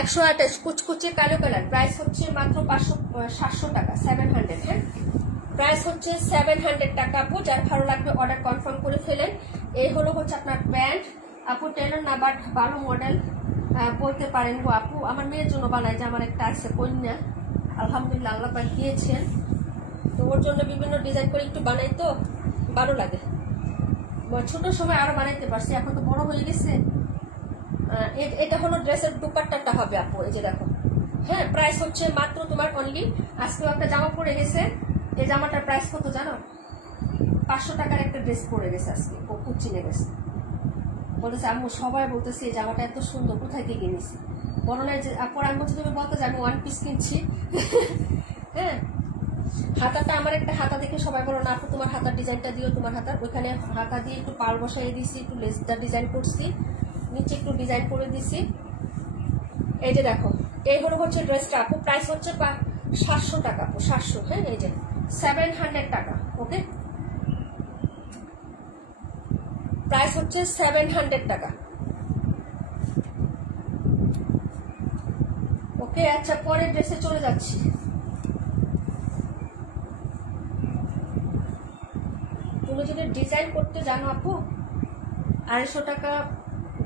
128 কুচকুচে কালো কালার, প্রাইস হচ্ছে মাত্র 700 টাকা, 700। হ্যাঁ প্রাইস হচ্ছে 700 টাকা আপু, যার ভালো লাগবে অর্ডার কনফার্ম করে ফেলেন। এই হলো হচ্ছে আপনার প্যান্ট আপু, টেলর না বাট ভালো মডেল বলতে পারেন গো আপু, আমার মেয়ের জন্য বানাই, যে আমার একটা আছে কন্যা, আলহামদুলিল্লাহ আল্লাহ পাক দিয়েছেন, তো ওর জন্য বিভিন্ন ডিজাইন করে একটু বানাই, তো ভালো লাগে। ছোট সময় আরো বানাইতে পারছি, এখন তো বড় হয়ে গেছে। এটা হলো ড্রেসের দুপাট্টাটা হবে আপু, এই যে দেখো। হ্যাঁ, প্রাইস হচ্ছে মাত্র তোমার অনলি, আজকেও একটা জামা পরে গেছে, এই জামাটার প্রাইস কত জানো? 500 টাকার একটা ড্রেস পরে গেছে আজকে, ও খুব চিনে গেছে, বলেছে আম্মু সবাই বলতেছে এই জামাটা এত সুন্দর, কোথায় থেকে কিনেছি? বড়নের যে পর আমি বলছি তুমি বলতে যে আমি 1 পিস কিনছি। হ্যাঁ, হাতাটা আমার একটা হাতা দেখে সবাই বলো না আপু তোমার হাতার ডিজাইনটা দিও, তোমার হাতার ওইখানে হাতা দিয়ে একটু পাল বসাই দিছি, একটু লেসদার ডিজাইন করছি, নিচে একটু ডিজাইন করে দিছি। এই যে দেখো, এই হলো হচ্ছে ড্রেসটা আপু, প্রাইস হচ্ছে 700 টাকা আপু, 700। হ্যাঁ, এই যে 700 টাকা। ওকে, প্রাইস হচ্ছে 700 টাকা। ওকে, আচ্ছা পরের ড্রেসে চলে যাচ্ছি। তুমি যদি ডিজাইন করতে জানো আপু, 250 টাকা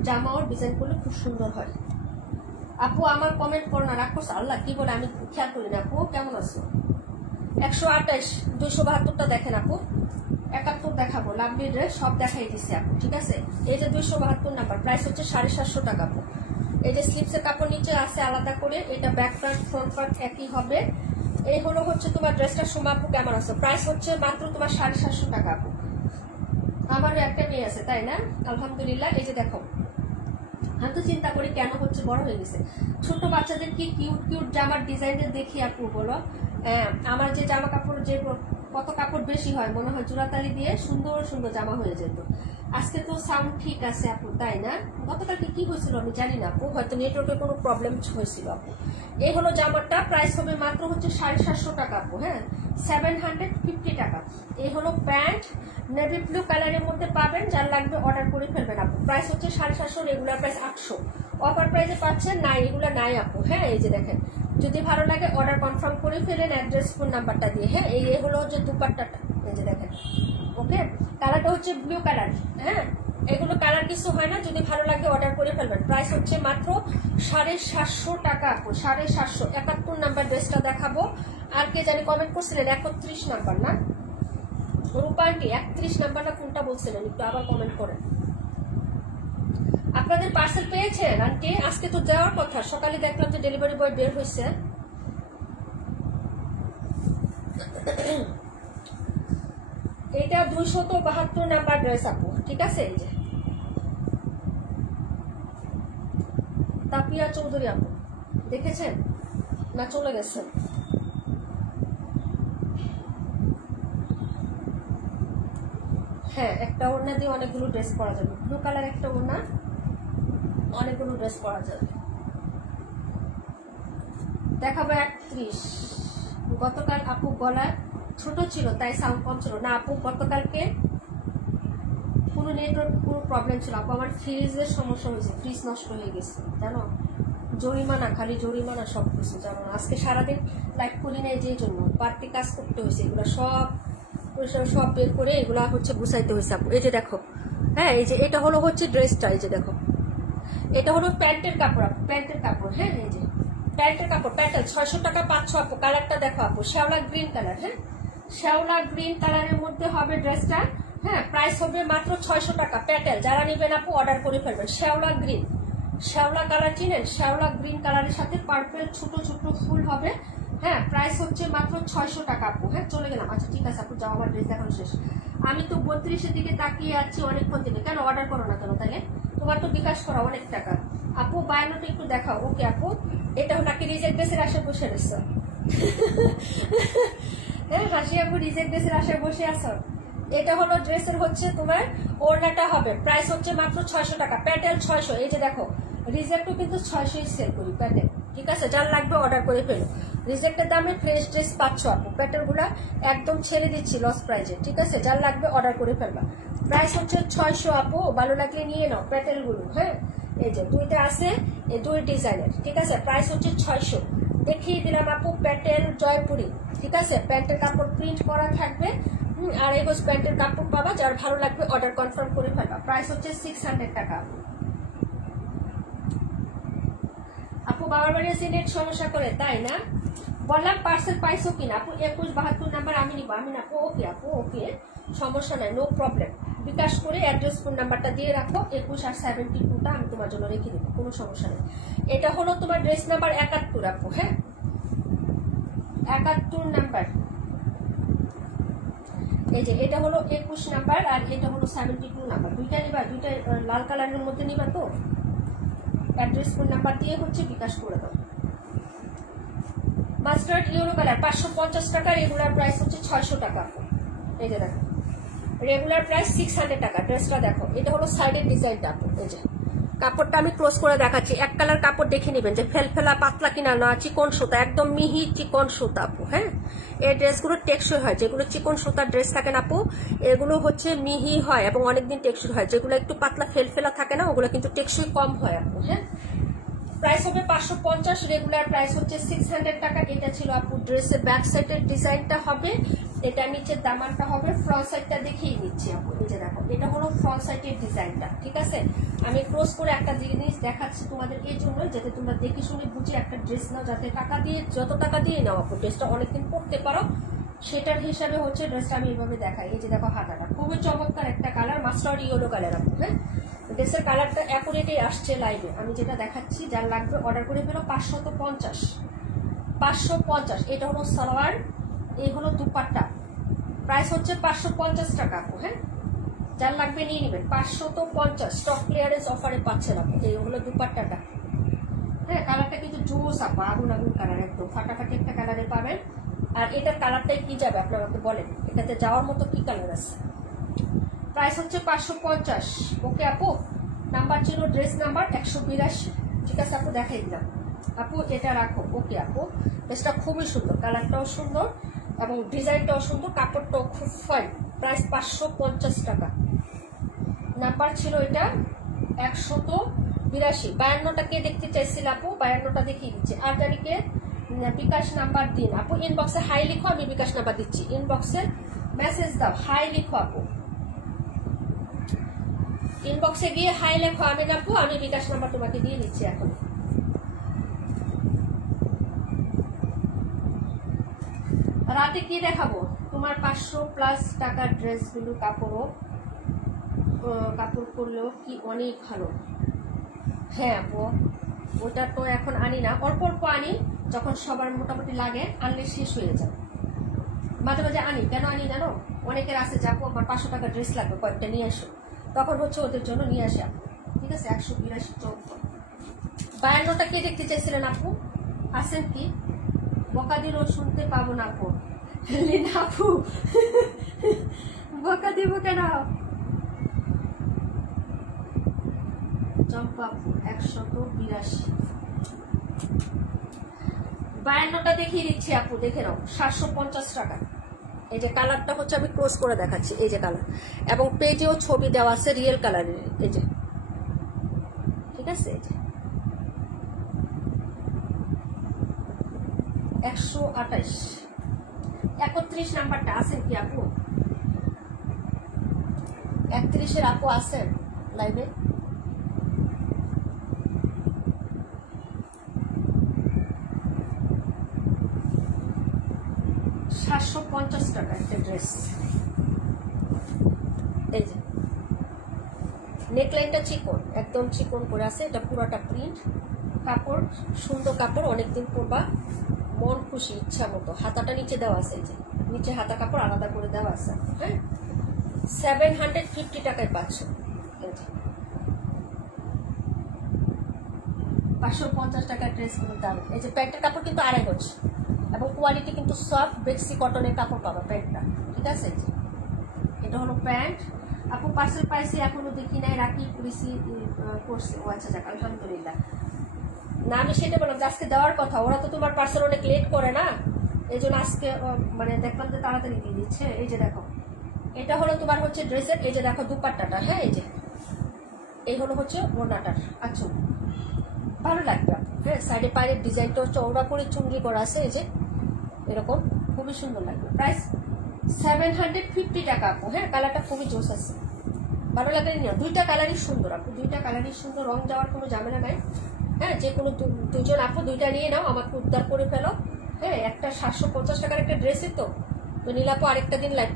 জামাও ডিজাইন করলে খুব সুন্দর হয়। আপু আমার কমেন্ট করো না, রাখো আল্লাহ কি বলে আমি খেয়াল করি না। আপু কেমন আছো? 128, 272টা দেখেন আপু, 71 দেখাবো, লাভলি ড্রেস সব দেখাই দিচ্ছি আপু, ঠিক আছে। এই যে 272 নাম্বার, প্রাইস হচ্ছে 750 টাকা আপু। এই যে স্লিপসের কাপড় নিচে আছে আলাদা করে, এটা ব্যাক পার্ট ফ্রন্ট পার্ট একই হবে। এই হলো হচ্ছে তোমার ড্রেসটা। সোমা আপু কেমন আছো? প্রাইস হচ্ছে মাত্র তোমার 750 টাকা আপু। আমারও একটা মেয়ে আছে তাই না, আলহামদুলিল্লাহ। এই যে দেখো, আমি তো চিন্তা করি কেন হচ্ছে বড় হয়ে গেছে, ছোট বাচ্চাদের কি কিউট কিউট জামার ডিজাইনের দেখি আপু বলো। আমার যে জামা কাপড় যে কত কাপড় বেশি হয়, মনে হয় জোড়াতালি দিয়ে সুন্দর সুন্দর জামা হয়ে যেত। আজকে তো সাউন্ড ঠিক আছে আপু, তাই না? গতকালকে কি হয়েছিল আমি জানি না আপু, হয়তো নেটওয়ার্কের কোনো প্রবলেম হয়েছিল আপু। এই হলো জামাটা, প্রাইস হবে মাত্র হচ্ছে 750 টাকা আপু। হ্যাঁ, 750 টাকা। এই হলো প্যান্ট, নেভি ব্লু কালারের মধ্যে পাবেন, যার লাগবে অর্ডার করে ফেলবেন আপু। প্রাইস হচ্ছে 750, রেগুলার প্রাইস 800, অফার প্রাইসে পাচ্ছেন নাই, এগুলো নাই আপু। হ্যাঁ, এই যে দেখেন, যদি ভালো লাগে অর্ডার কনফার্ম করে ফেলেন অ্যাড্রেস ফোন নাম্বারটা দিয়ে। হ্যাঁ, এই হলো যে দুপাট্টাটা, এই যে দেখেন। ওকে, কালারটা হচ্ছে ব্লু কালার। হ্যাঁ, এগুলো কালার কিছু হয় না, যদি ভালো লাগে অর্ডার করে ফেলবেন। প্রাইস হচ্ছে মাত্র 750 টাকা আপু, 750। 71 নাম্বার ড্রেসটা দেখাবো। আর কে জানি কমেন্ট করছিলেন 31 নাম্বার না রূপান্টি, 31 নাম্বার না কোনটা বলছিলেন, একটু আবার কমেন্ট করেন। আপনাদের পার্সেল পেয়েছেন আন্টি? আজকে তো দেওয়ার কথা, সকালে দেখলাম যে ডেলিভারি বয় বের হয়েছে। এটা 272 নাম্বার ড্রেস আপু, ঠিক আছে। এই যে তাপিয়া চৌধুরী আপু, দেখেছেন না চলে গেছেন? হ্যাঁ, একটা ওড়না দিয়ে অনেকগুলো ড্রেস পরা যাবে, ব্লু কালার একটা ওড়না, অনেকগুলো ড্রেস পরা যাবে। দেখাবো 31। গতকাল আপু গলা ছোট ছিল তাই সাউন্ড কম ছিল না আপু, গতকালকে কোনো নেটওয়ার্ক কোনো প্রবলেম ছিল আপু, আমার ফ্রিজের সমস্যা হয়েছে, ফ্রিজ নষ্ট হয়ে গেছে জানো, জরিমানা, খালি জরিমানা সব কিছু জানো। আজকে সারাদিন লাইভ করি না, যে জন্য বাড়তি কাজ করতে হয়েছে, এগুলো সব বের করে এগুলা হচ্ছে গুছাইতে হয়েছে আপু। এই যে দেখো, হ্যাঁ, এই যে এটা হলো হচ্ছে ড্রেসটা, এই যে দেখো, এটা হলো প্যান্টের কাপড় আপু, প্যান্টের কাপড়। হ্যাঁ, এই যে প্যান্টের কাপড়, প্যান্টেল 600 টাকা পাচ্ছ আপু। কালারটা দেখো আপু, শ্যাওলা গ্রিন কালার। হ্যাঁ, শ্যাওলা গ্রিন কালারের মধ্যে হবে ড্রেসটা। হ্যাঁ, প্রাইস হবে মাত্র 600 টাকা প্যাটেল। যারা নেবেন আপু অর্ডার করে ফেলবেন। শ্যাওলা গ্রিন, শ্যাওলা কালার চিনেন? শ্যাওলা গ্রিন কালারের সাথে পার্পল ছোট ছোট ফুল হবে। হ্যাঁ, প্রাইস হচ্ছে মাত্র 600 টাকা আপু। হ্যাঁ, চলে গেলাম। আচ্ছা ঠিক আছে আপু, যাও, আমার ড্রেস এখন শেষ। আমি তো 32-এর দিকে তাকিয়ে আছি অনেকক্ষণ থেকে, কেন অর্ডার করো না কেন তাহলে? তোমার তো বিকাশ করা অনেক টাকা আপু। বায়ানোটা একটু দেখাও। ওকে আপু, এটাও নাকি রিজেক্ট ড্রেসের আশায় বসে রয়েছ? হ্যাঁ, হাসি আপু, রিজেক্ট ড্রেসের আশায় বসে আছো। এটা হলো ড্রেসের হচ্ছে তোমার ওড়নাটা হবে, প্রাইস হচ্ছে মাত্র 600 টাকা, প্যাটেল 600। এই যে দেখো, রিজেক্টও কিন্তু 600 সেল করি প্যাটেল, ঠিক আছে। যার লাগবে অর্ডার করে ফেলো। রিজেক্টের দামে ফ্রেশ ড্রেস পাচ্ছ আপু, প্যাটেল গুলা একদম ছেড়ে দিচ্ছি লস প্রাইজে, ঠিক আছে। যার লাগবে অর্ডার করে ফেলবা। প্রাইস হচ্ছে 600 আপু, ভালো লাগলে নিয়ে নাও প্যাটেল গুলো। হ্যাঁ, এই যে দুইটা আছে, এই দুই ডিজাইনের, ঠিক আছে। প্রাইস হচ্ছে 600। দেখিয়ে দিলাম আপু প্যাটেল জয়পুরি, ঠিক আছে। প্যান্টের কাপড় প্রিন্ট করা থাকবে, আর এই গোজ প্যান্টের কাপড় পাবা। যার ভালো লাগবে অর্ডার কনফার্ম করে ফেলবা। প্রাইস হচ্ছে 600 টাকা আপু। বাবার বাড়ি এসে নেট সমস্যা করে তাই না? বললাম পার্সেল পাইছো কিনা আপু, 2172 নাম্বার আমি নিব, আমি না ওকে আপু ওকে, সমস্যা নাই, নো প্রবলেম। বিকাশ করে অ্যাড্রেস ফোন নাম্বারটা দিয়ে রাখো, 21 আর 72টা আমি তোমার জন্য রেখে দেবো, কোনো সমস্যা নেই। এটা হলো তোমার ড্রেস নাম্বার 71 আপু, হ্যাঁ 71 নাম্বার। এই যে এটা হলো 21 নাম্বার আর এটা হলো 72 নাম্বার, দুইটা নিবা, দুইটা লাল কালারের মধ্যে নিবা। তো অ্যাড্রেস ফোন নাম্বার দিয়ে হচ্ছে বিকাশ করে দাও। মাস্টার্ড ইয়েলো কালার 550 টাকা, রেগুলার প্রাইস হচ্ছে 600 টাকা। এই যে দেখো রেগুলার প্রাইস 600 টাকা। ড্রেসটা দেখো, এটা হলো সাইডের ডিজাইনটা আপু। এই যে কাপড়টা আমি ক্লোজ করে দেখাচ্ছি, এক কালার কাপড় দেখে নেবেন যে ফেলফেলা পাতলা কিনা না, চিকন সুতা, একদম মিহি চিকন সুতা আপু। হ্যাঁ এই ড্রেসগুলো টেকসই হয়, যেগুলো চিকন সুতার ড্রেস থাকে না আপু এগুলো হচ্ছে মিহি হয় এবং অনেকদিন টেকসই হয়, যেগুলো একটু পাতলা ফেলফেলা থাকে না ওগুলো কিন্তু টেকসই কম হয় আপু। হ্যাঁ প্রাইস হবে 550, রেগুলার প্রাইস হচ্ছে 600 টাকা। এটা ছিল আপু ড্রেসের ব্যাক সাইডের ডিজাইনটা হবে, এটা নিচের দামানটা হবে, ফ্রন্ট সাইডটা দেখিয়ে নিচ্ছি আপু। এই যে দেখো এটা হলো ফ্রন্ট সাইডের ডিজাইনটা, ঠিক আছে। আমি ক্লোজ করে একটা জিনিস দেখাচ্ছি তোমাদের এই জন্য যাতে তোমরা দেখে শুনে বুঝে একটা ড্রেস নাও, যাতে টাকা দিয়ে যত টাকা দিয়ে নাও আপু ড্রেসটা অনেকদিন পরতে পারো, সেটার হিসাবে হচ্ছে ড্রেসটা আমি এইভাবে দেখাই। এই যে দেখো হাতাটা খুবই চমৎকার একটা কালার, মাস্টার্ড ইয়েলো কালার আপু। হ্যাঁ ড্রেসের কালারটা অ্যাকুরেটই আসছে লাইভে, আমি যেটা দেখাচ্ছি যার লাগবে অর্ডার করে ফেলো। 550, এটা হলো সালোয়ার, এই হলো দুপাট্টা, প্রাইস হচ্ছে 550 টাকা আপু। হ্যাঁ যার লাগবে নিয়ে নেবেন, 550 স্টক ক্লিয়ারেন্স অফারে পাচ্ছেন আপু। এই হলো দুপাট্টাটা। হ্যাঁ কালারটা কিন্তু জোস আপু, আগুন আগুন কালার, একদম ফাটাফাটি একটা কালারে পাবেন। আর এটার কালারটাই কি যাবে আপনারা আমাকে বলেন, এটাতে যাওয়ার মতো কি কালার আছে? প্রাইস হচ্ছে 550। ওকে আপু, নাম্বার ছিল ড্রেস নাম্বার 182, ঠিক আছে আপু দেখাই দিলাম। আপু এটা রাখো। ওকে আপু ড্রেসটা খুবই সুন্দর, কালারটাও সুন্দর এবং ডিজাইনটাও সুন্দর, কাপড়টাও খুব ফাইন। প্রাইস 550 টাকা। নাম্বার ছিল এটা 182। 52টা কে দেখতে চাইছিল আপু? 52টা দেখিয়ে দিচ্ছে। 8 তারিখে বিকাশ নাম্বার দিন আপু, ইনবক্সে হাই লিখো, আমি বিকাশ নাম্বার দিচ্ছি। ইনবক্সে মেসেজ দাও, হাই লিখো আপু, ইনবক্সে গিয়ে হাই লেখো, আমি আপু আমি বিকাশ নাম্বার তোমাকে দিয়ে দিচ্ছি এখন। রাতে কি দেখাবো তোমার? 500+ টাকার ড্রেসগুলো কাপড় করলেও কি অনেক ভালো। হ্যাঁ আপু ওটা তো এখন আনি না, অল্প অল্প আনি, যখন সবার মোটামুটি লাগে আনলে শেষ হয়ে যায়। মাঝে মাঝে আনি, কেন আনি জানো? অনেকের আছে যাবো আমার 500 টাকার ড্রেস লাগবে, কয়েকটা নিয়ে আসো, তখন হচ্ছে ওদের জন্য নিয়ে আসে আপু, ঠিক আছে। 182 54। 52টা কে দেখতে চাইছিলেন আপু? আসেন কি? বকা দিলেও শুনতে পাবো না আপু। আপু বকা দিব কেন? চম্পা আপু 182। 52টা দেখিয়ে দিচ্ছি আপু, দেখে নাও, 750 টাকা। এই যে কালারটা হচ্ছে আমি ক্লোজ করে দেখাচ্ছি, এই যে কালার, এবং পেজেও ছবি দেওয়া আছে রিয়েল কালারের, এই যে, ঠিক আছে। এই যে 128। 31 নাম্বারটা আছেন কি আপু? 31-এর আপু আছেন লাইভে? $750 টাকা একটা ড্রেস। এই যে নেকলাইনটা চিকন, একদম চিকন করে আছে, এটা পুরোটা প্রিন্ট, কাপড় সুন্দর কাপড়, অনেকদিন পরবা, মন খুশি ইচ্ছা মতো। হাতাটা নিচে দেওয়া আছে, এই যে নিচে হাতা কাপড় আলাদা করে দেওয়া আছে। হ্যাঁ 750 টাকায় পাচ্ছ। 550 টাকার ড্রেস গুলো দাম। এই যে প্যান্টের কাপড় কিন্তু 2.5 গজ এবং কোয়ালিটি কিন্তু সফট বেক্সি কটনের কাপড় পাবা প্যান্টটা, ঠিক আছে। এটা হলো প্যান্ট আপু। পার্সেল পাইছি এখনো দেখি নাই, রাখি রিসিভ করছে। ও আচ্ছা যাক, আলহামদুলিল্লাহ। না আমি সেটা বললাম আজকে দেওয়ার কথা, ওরা তো তোমার পার্সেল অনেক লেট করে না, এই জন্য আজকে মানে দেখলাম যে তাড়াতাড়ি দিয়ে দিচ্ছে। এই যে দেখো এটা হলো তোমার হচ্ছে ড্রেসের, এই যে দেখো দুপাট্টাটা, হ্যাঁ এই যে এই হলো হচ্ছে ওড়নাটার। আচ্ছা ভালো লাগবে। হ্যাঁ সাইডে পায়ের ডিজাইনটা চওড়া করে চুনরি করা আছে, এই যে এরকম, খুবই সুন্দর লাগবে। প্রাইস 750 টাকা আপু। হ্যাঁ কালারটা খুবই জোস আছে, ভালো লাগে নিও। দুইটা কালারই সুন্দর আপু, দুইটা কালারই সুন্দর, রং যাওয়ার কোনো ঝামেলা নাই। হ্যাঁ যে কোনো দুজন আপু দুইটা নিয়ে নাও, আমাকে উদ্ধার করে ফেলো। হ্যাঁ, একটা 750 টাকার একটা ড্রেসই তো নিলে আপু আরেকটা দিন লাইভ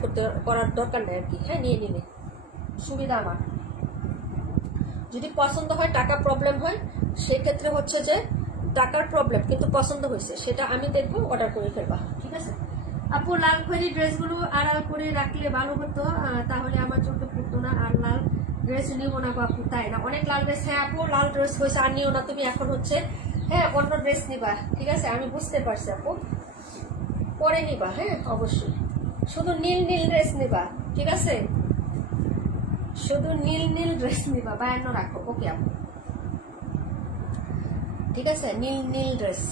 করার দরকার নেই আর কি। হ্যাঁ, নিয়ে নিলে সুবিধা আমার। যদি পছন্দ হয়, টাকা প্রবলেম হয়, সেক্ষেত্রে হচ্ছে যে টাকার প্রবলেম কিন্তু পছন্দ হয়েছে সেটা আমি দেখবো, অর্ডার করে ফেলবা, ঠিক আছে আপু। লাল খয়েরি ড্রেসগুলো আড়াল করে রাখলে ভালো হতো, তাহলে আমার চোখে পড়তো না। আর লাল ড্রেস নিবো না আপু, তাই না? অনেক লাল ড্রেস, হ্যাঁ আপু লাল ড্রেস হয়েছে আর নিও না তুমি, এখন হচ্ছে হ্যাঁ অন্য ড্রেস নিবা, ঠিক আছে আমি বুঝতে পারছি আপু, পরে নিবা। হ্যাঁ অবশ্যই, শুধু নীল নীল ড্রেস নিবা, ঠিক আছে, শুধু নীল নীল ড্রেস নিবা, 52 রাখো। ওকে আপু, ঠিক আছে, নীল নীল ড্রেস।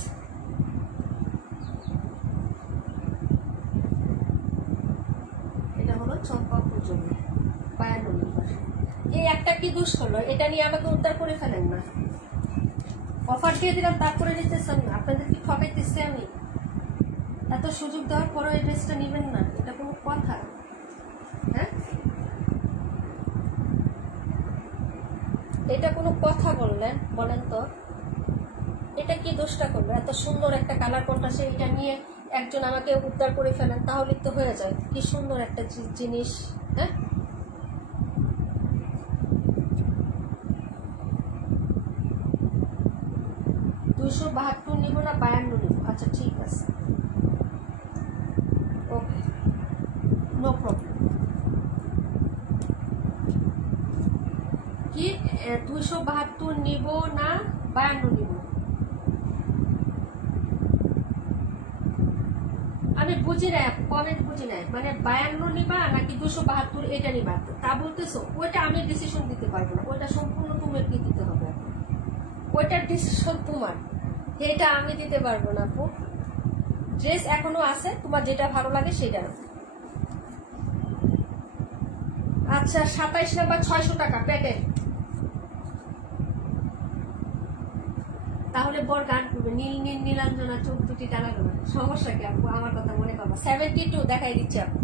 এটা হলো চম্পাপুর জন্য 52 নম্বর। এই একটা কি দোষ করলো, এটা নিয়ে আমাকে উদ্ধার করে ফেলেন না। অফার দিয়ে দিলাম তারপরে নিতেছেন না, আপনাদের কি ঠকাইতেছে আমি? এত সুযোগ দেওয়ার পরও এই ড্রেসটা নেবেন না, এটা কোনো কথা? হ্যাঁ, এটা কোনো কথা বললেন? বলেন তো, এটা কি দোষটা করবে? এত সুন্দর একটা কালার কন্ট্রাস্টে এটা নিয়ে একজন আমাকে উদ্ধার করে ফেলেন, তাহলে তো হয়ে যায়। কি সুন্দর একটা জিনিস। হ্যাঁ, $272 নিব না 52 নিব? আচ্ছা ঠিক আছে, ওকে, নো প্রবলেম। কি 272 নিব না 52 নিব? আমি বুঝি নাই, কমেন্ট বুঝি নাই, মানে 52 নিবা নাকি 272 এটা নিবা তা বলতেছো? ওইটা আমি ডিসিশন দিতে পারবো না, ওইটা সম্পূর্ণ তোমাকে দিতে হবে, ওইটার ডিসিশন তোমার, এটা আমি দিতে পারবো না আপু। ড্রেস এখনো আছে, তোমার যেটা ভালো লাগে সেটা। আচ্ছা 27 নাম্বার 600 টাকা প্যাকেট। তাহলে বর গান করবে নীল নীল নীলাঞ্জনা চোখ দুটি টানা গোনা, সমস্যা কি আপু? আমার কথা মনে পাবো। 72 দেখাই দিচ্ছে আপু।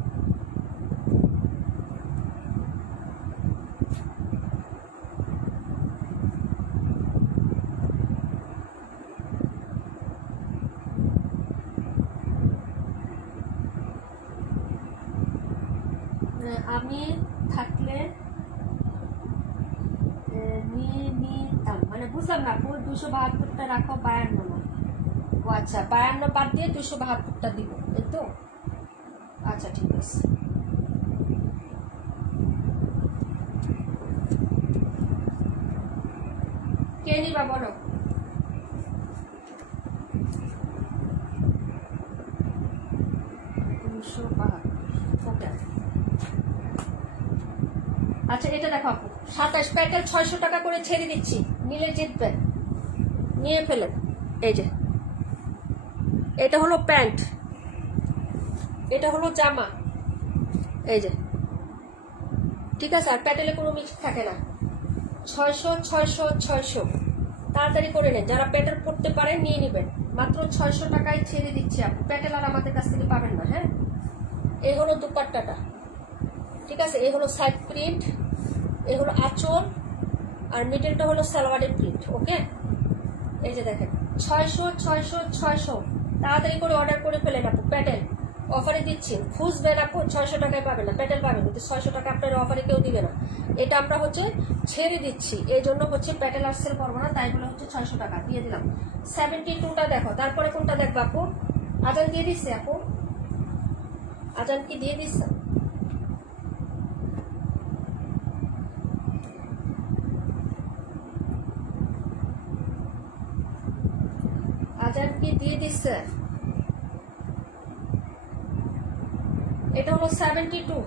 আমি থাকলে নিতাম, মানে বুঝলাম না আপু। 272টা রাখো, 52 না? ও আচ্ছা, 52 বাদ দিয়ে 272টা দিব, এই তো? আচ্ছা ঠিক আছে। কে নিবা বলো? আচ্ছা এটা দেখো আপু, 27 প্যাকেট 600 টাকা করে ছেড়ে দিচ্ছি, নিলে জিতবেন, নিয়ে ফেলেন। এই যে এটা হলো প্যান্ট, এটা হলো জামা, এই যে, ঠিক আছে। আর প্যাটেলে কোনো মিক্স থাকে না। 600 600 600 তাড়াতাড়ি করে নেন, যারা প্যাটেল পড়তে পারেন নিয়ে নেবেন, মাত্র 600 টাকায় ছেড়ে দিচ্ছি আপু। প্যাটেল আর আমাদের কাছ থেকে পাবেন না। হ্যাঁ, এই হলো দুপাট্টাটা, ঠিক আছে, এই হলো সাইড প্রিন্ট, এই হলো আঁচল, আর মিডলটা হলো সালোয়ারের প্রিন্ট। ওকে, এই যে দেখেন 600 600 600 তাড়াতাড়ি করে অর্ডার করে ফেলেন আপু। প্যাটেল অফারে দিচ্ছি, খুঁজবেন আপু, 600 টাকায় পাবেন না, প্যাটেল পাবেন কিন্তু 600 টাকা আপনার অফারে কেউ দিবে না। এটা আমরা হচ্ছে ছেড়ে দিচ্ছি, এই জন্য হচ্ছে প্যাটেল আর সেল করবো না, তাই বলে হচ্ছে 600 টাকা দিয়ে দিলাম। 72টা দেখো, তারপরে কোনটা দেখবো আপু? আজান দিয়ে দিচ্ছে আপু, আজান কি দিয়ে দিচ্ছে? আজান কি দিয়ে দিচ্ছে? এটা হলো 72,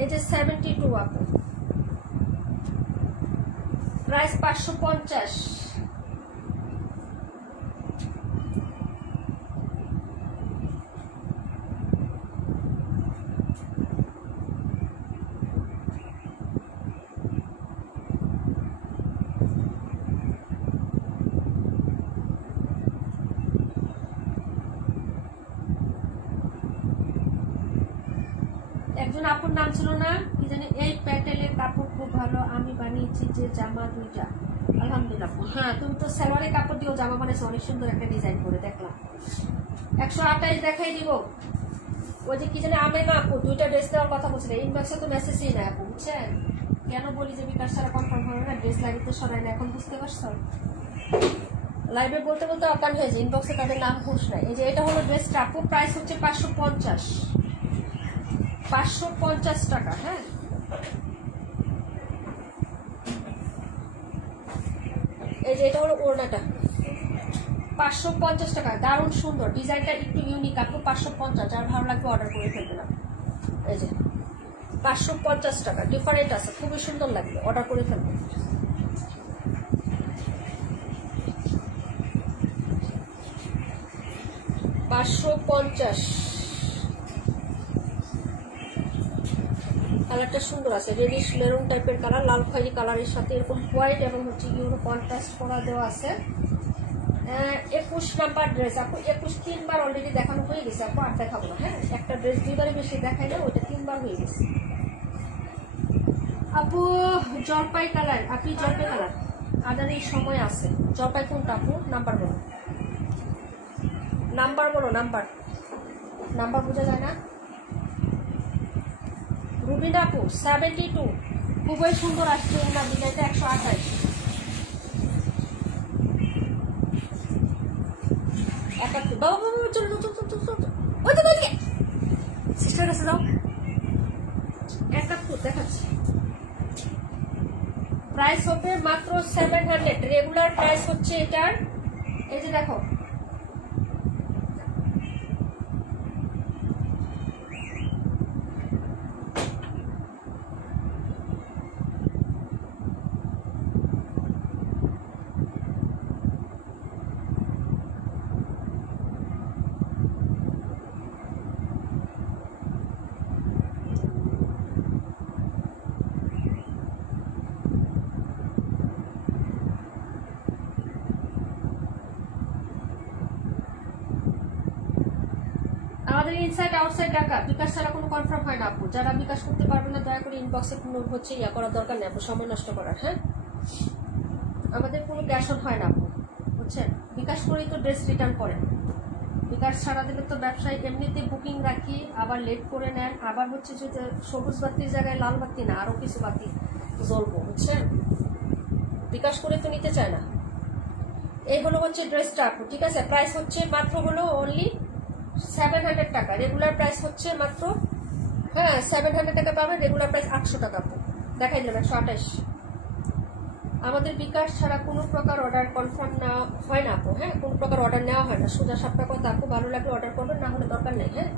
এই যে 72 আপু, প্রাইস 550। একজন আপুর নাম ছিল না কি জানি, এই প্যাটেলের কাপড় খুব ভালো, আমি বানিয়েছি যে জামা 2টা। আলহামদুলিল্লাহ। হ্যাঁ তুমি তো সালোয়ারের কাপড় দিয়েও জামা বানাইছো, অনেক সুন্দর একটা ডিজাইন করে দেখলাম। 128 দেখাই দিব। ওই যে কি জানি আমেনা আপু দুইটা ড্রেস দেওয়ার কথা বলছিল, ইনবক্সে তো মেসেজই না আপু, বুঝছেন? কেন বলি যে বিকাশ ছাড়া কনফার্ম হবে না, ড্রেস লাগিতে সরাই না, এখন বুঝতে পারছো? লাইভে বলতে বলতে অকান হয়েছে, ইনবক্সে তাদের নাম খুশ নাই। এই যে এটা হলো ড্রেসটা আপু, প্রাইস হচ্ছে 550 টাকা। হ্যাঁ এই যে এটা হলো ওড়নাটা, 550 টাকা, দারুণ সুন্দর ডিজাইনটা, একটু ইউনিক আপু। 550, যার ভালো লাগবে অর্ডার করে ফেলবে না। এই যে 550 টাকা, ডিফারেন্ট আছে, খুবই সুন্দর লাগবে, অর্ডার করে ফেলবে। কালারটা সুন্দর আছে, রেডিশ মেরুন টাইপের কালার, লাল খয়েরি কালারের সাথে এরকম হোয়াইট এবং হচ্ছে ইউরো কন্ট্রাস্ট করা দেওয়া আছে। 21 নাম্বার ড্রেস আপু, 21 3বার অলরেডি দেখানো হয়ে গেছে আপু, আর দেখাবো না। হ্যাঁ একটা ড্রেস 2বারে বেশি দেখাই না, ওইটা 3বার হয়ে গেছে আপু। জলপাই কালার, আপনি জলপাই কালার, আদার এই সময় আছে। জলপাই কোনটা আপু? নাম্বার বলো, নাম্বার বলো, নাম্বার বোঝা যায় না। রুবিনা আপু 72, খুবই সুন্দর আসছে ওনার ডিজাইনটা। 128, 71। বাবা চলো ওই তো দেখে সিস্টার কাছে যাও। 71 দেখাচ্ছি, প্রাইস হবে মাত্র 700, রেগুলার প্রাইস হচ্ছে এটার। এই যে দেখো আমাদের ইনসাইড আউটসাইড টাকা বিকাশ ছাড়া কোনো কনফার্ম হয় না আপু। যারা বিকাশ করতে পারবে না দয়া করে ইনবক্সে কোনো হচ্ছে ইয়া করার দরকার নেই আপু, সময় নষ্ট করার। হ্যাঁ আমাদের কোনো ক্যাশ অন হয় না আপু, বুঝছেন? বিকাশ করেই তো ড্রেস রিটার্ন করেন। বিকাশ ছাড়া দিলে তো ব্যবসায়ী এমনিতে বুকিং রাখি, আবার লেট করে নেন, আবার হচ্ছে যে সবুজ বাতির জায়গায় লাল বাতি না আরো কিছু বাতি জ্বলবো, বুঝছেন? বিকাশ করে তো নিতে চায় না। এই হলো হচ্ছে ড্রেসটা আপু, ঠিক আছে? প্রাইস হচ্ছে মাত্র হলো অনলি 700 টাকা, রেগুলার প্রাইস হচ্ছে মাত্র 700 টাকা পাবেন, রেগুলার প্রাইস 800 টাকা আপু। দেখাই দিলাম 128। আমাদের বিকাশ ছাড়া কোনো প্রকার অর্ডার কনফার্ম না হয় না আপু। হ্যাঁ কোনো প্রকার অর্ডার নেওয়া হয় না, সোজা সাপটা কথা আপু। ভালো লাগলে অর্ডার করবেন, না হলে দরকার নেই। হ্যাঁ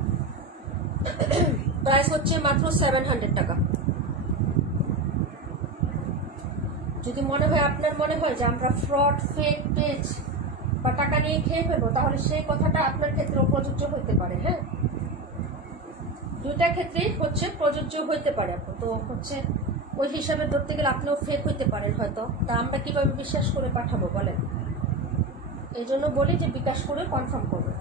প্রাইস হচ্ছে মাত্র 700 টাকা। যদি মনে হয় আপনার মনে হয় যে আমরা ফ্রড ফেক পেজ বা টাকা নিয়ে খেয়ে ফেলবো, তাহলে সেই কথাটা আপনার ক্ষেত্রেও প্রযোজ্য হতে পারে। হ্যাঁ দুইটা ক্ষেত্রেই হচ্ছে প্রযোজ্য হইতে পারে আপু। তো হচ্ছে ওই হিসাবে ধরতে গেলে আপনিও ফেক হইতে পারেন হয়তো, তা আমরা কিভাবে বিশ্বাস করে পাঠাবো বলেন? এই জন্য বলি যে বিকাশ করে কনফার্ম করবেন।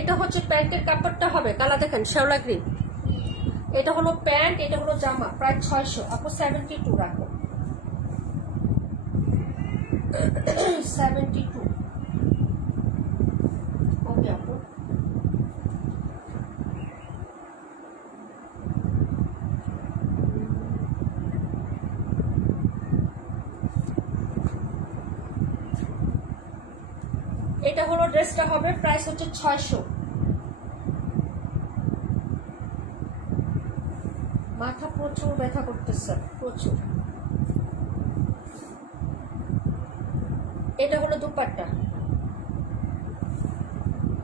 এটা হচ্ছে প্যান্টের কাপড়টা হবে কালা, দেখেন শ্যাওলা গ্রিন। এটা হলো প্যান্ট, এটা হলো জামা, প্রায় 600 আপু। 72 রাখো, 72 ওকে আপু। এটা হলো ড্রেসটা হবে, প্রাইস হচ্ছে 600। মাথা প্রচুর ব্যথা করতেছে, প্রচুর। এটা হলো দুপাট্টা,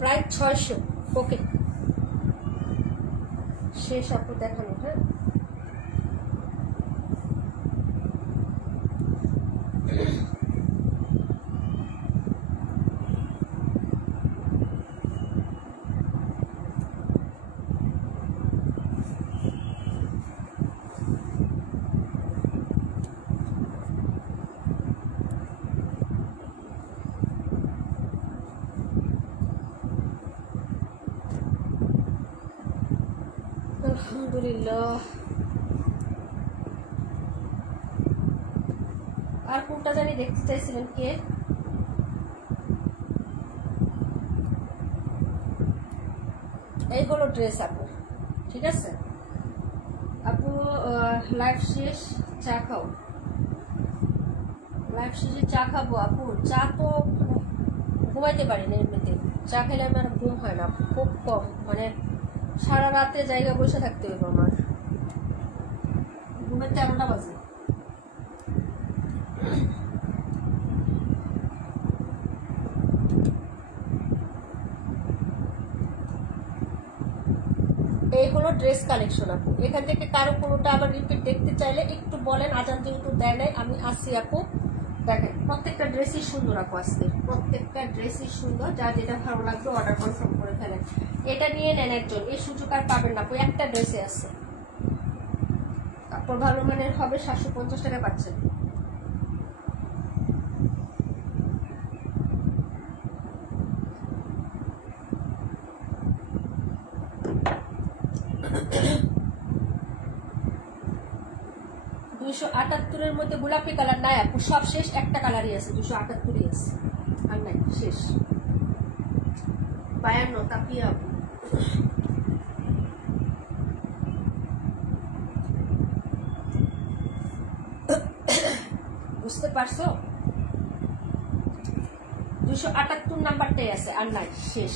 প্রায় 600 ওকে। শেষ আপু দেখানো। হ্যাঁ আলহামদুলিল্লাহ। আর কোনটা জানি দেখতে চাইছিলেন কে? এই হলো ড্রেস আপু, ঠিক আছে আপু। লাইভ শেষ, চা খাও। লাইভ শেষে চা খাবো আপু। চা তো ঘুমাইতে পারি না এমনিতে, চা খেলে আমার ঘুম হয় না, খুব কম, মানে সারা রাতে জায়গা বসে থাকতে হবে আমার, ঘুমের 13টা বাজে। এই হলো ড্রেস কালেকশন আপু। এখান থেকে কারো কোনোটা আবার রিপিট দেখতে চাইলে একটু বলেন, আজান যেহেতু দেয় নাই আমি আসি আপু। দেখেন প্রত্যেকটা ড্রেসই সুন্দর আপু, আজকে প্রত্যেকটা ড্রেসই সুন্দর, যা যেটা ভালো লাগবে অর্ডার কনফার্ম করে ফেলেন। এটা নিয়ে নেন একজন, এই সুযোগ আর পাবেন না আপু, একটা ড্রেসে আছে। কাপড় ভালো মানের হবে, 750 টাকা পাচ্ছেন। $278 মধ্যে গোলাপি কালার নাই আপু, সব শেষ, একটা কালারই আছে, 278 আছে, আর নাই, শেষ। 52 তাপিয়া আপু। বুঝতে পারছো? 278 নাম্বারটাই আছে, আর নাই, শেষ।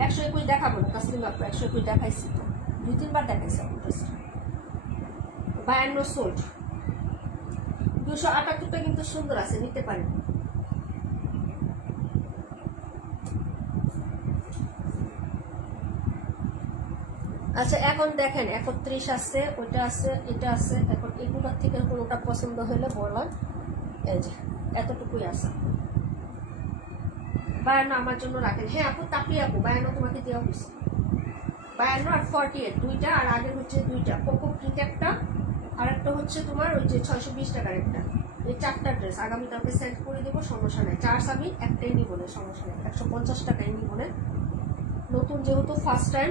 121 দেখাবো না তাসলিম আপু, 121 দেখাইছি তো, 2-3 বার দেখাইছি আপু। 52 সোল্ড। 278টা কিন্তু সুন্দর আছে, নিতে পারেন। আচ্ছা এখন দেখেন 31 আছে, ওইটা আছে, এটা আছে। এখন এগুলোর থেকে কোনোটা পছন্দ হলে বলার, এই যে এতটুকুই আছে। 52 আমার জন্য রাখেন। হ্যাঁ আপু, তাপি আপু 52 তোমাকে দেওয়া হয়েছে। 52 আর 48 দুইটা, আর আগে হচ্ছে দুইটা কোকো প্রিন্ট একটা, আর একটা হচ্ছে তোমার ওই যে 620 টাকার একটা। এই 4টা ড্রেস আগামীকালকে সেন্ড করে দেবো, সমস্যা নেই। চার্জ আমি একটাই নিব না, সমস্যা নেই, 150 টাকাই নিব না। নতুন যেহেতু, ফার্স্ট টাইম।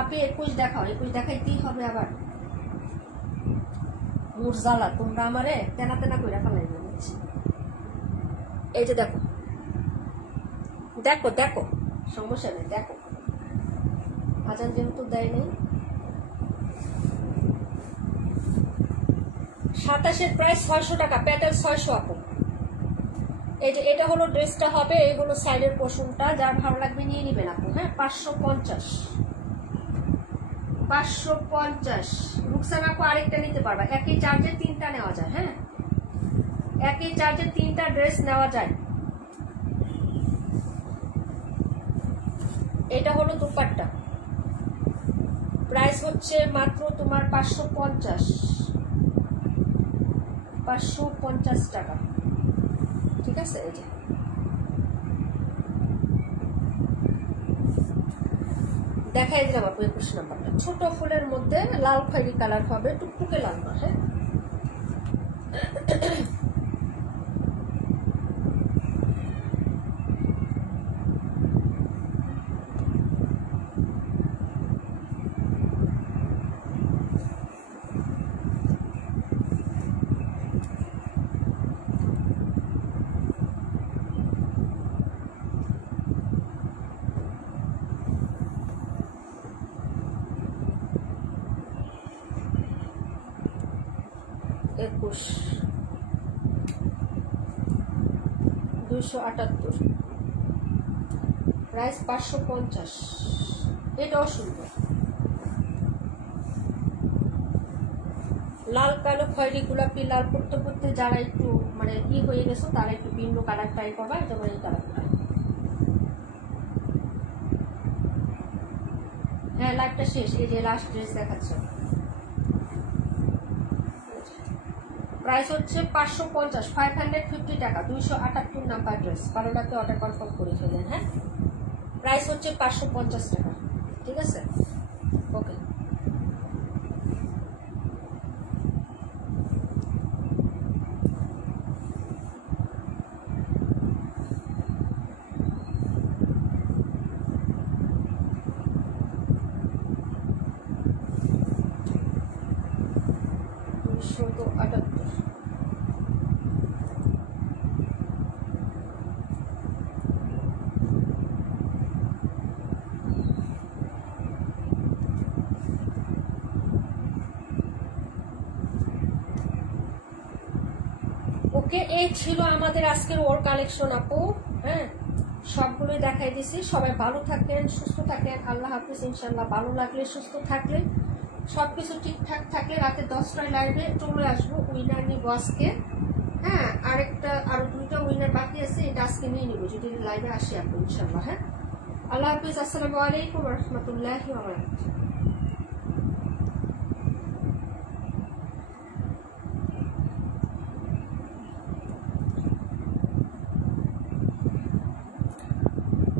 আপনি 21 দেখাও, 21 দেখাইতেই হবে আবার। মুরজালা তোমরা আমারে তেনা তেনা করে ফেলাই বলছি। এই যে দেখো দেখো দেখো, সমস্যা নেই, দেখো। আজান যেহেতু দেয় নেই। 27-এর প্রাইস 600 টাকা, প্যাটার্ন 600 আপু। এই যে এটা হলো ড্রেসটা হবে, এই হলো সাইডের পোর্শনটা, যার ভালো লাগবে নিয়ে নিবেন আপু। হ্যাঁ 550, 550। রুকসানা আপু আরেকটা নিতে পারবা, একই চার্জে 3টা নেওয়া যায়। হ্যাঁ একই চার্জে 3টা ড্রেস নেওয়া যায়। এটা হলো দুপাট্টা, প্রাইস হচ্ছে মাত্র তোমার 550 টাকা, ঠিক আছে। এই যে দেখাই দিলাম আপু 21 নাম্বারটা, ছোট ফুলের মধ্যে লাল খয়েরি কালার হবে, টুকটুকে লাল না। হ্যাঁ $278, প্রাইস 550। এটাও সুন্দর, লাল কালো খয়েরি গোলাপি লাল পড়তে পড়তে যারা একটু মানে ই হয়ে গেছো, তারা একটু ভিন্ন কালার ট্রাই করবা, যেমন এই কালারটা। হ্যাঁ লাইটটা শেষ, এই যে লাস্ট ড্রেস দেখাচ্ছে। প্রাইস হচ্ছে 550, 550 টাকা, 278 নাম্বার ড্রেস। ভালো লাগলে অর্ডার কনফার্ম করে ফেলেন। হ্যাঁ প্রাইস হচ্ছে 550 টাকা, ঠিক আছে। ওকে 578। ওকে, এই ছিল আমাদের আজকের ওর কালেকশন আপু। হ্যাঁ, সবগুলোই দেখাই দিছি। সবাই ভালো থাকেন, সুস্থ থাকেন, আল্লাহ হাফিজ। ইনশাল্লাহ ভালো লাগলে, সুস্থ থাকলে, সবকিছু ঠিকঠাক থাকলে রাতে 10টায় লাইভে চলে আসবো উইনার নিব আজকে। হ্যাঁ, আরো 2টা উইনার বাকি আছে, এটা আজকে নিয়ে নিবো যদি লাইভে আসি আপু ইনশাল্লাহ। হ্যাঁ, আল্লাহ হাফিজ। আসসালামু আলাইকুম ওয়া রাহমাতুল্লাহি ওয়া বারাকাতুহু।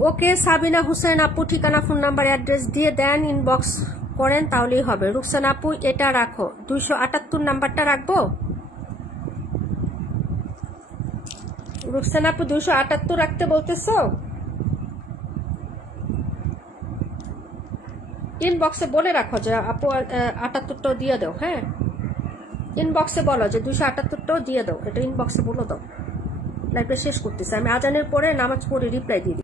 ওকে, সাবিনা হুসেন আপু ঠিকানা, ফোন নাম্বার, অ্যাড্রেস দিয়ে দেন, ইনবক্স করেন, তাহলেই হবে। রুকসানা আপু এটা রাখো, 278 নাম্বারটা রাখবো। রুকসানা আপু 278 রাখতে বলতেছো? ইনবক্সে বলে রাখো যে আপু 78টাও দিয়ে দাও। হ্যাঁ, ইনবক্সে বলো যে 278টাও দিয়ে দাও, এটা ইনবক্সে বলে দাও। লাইভটা শেষ করতেছে, আমি আজানের পরে নামাজ পড়ে রিপ্লাই দিয়ে দিই।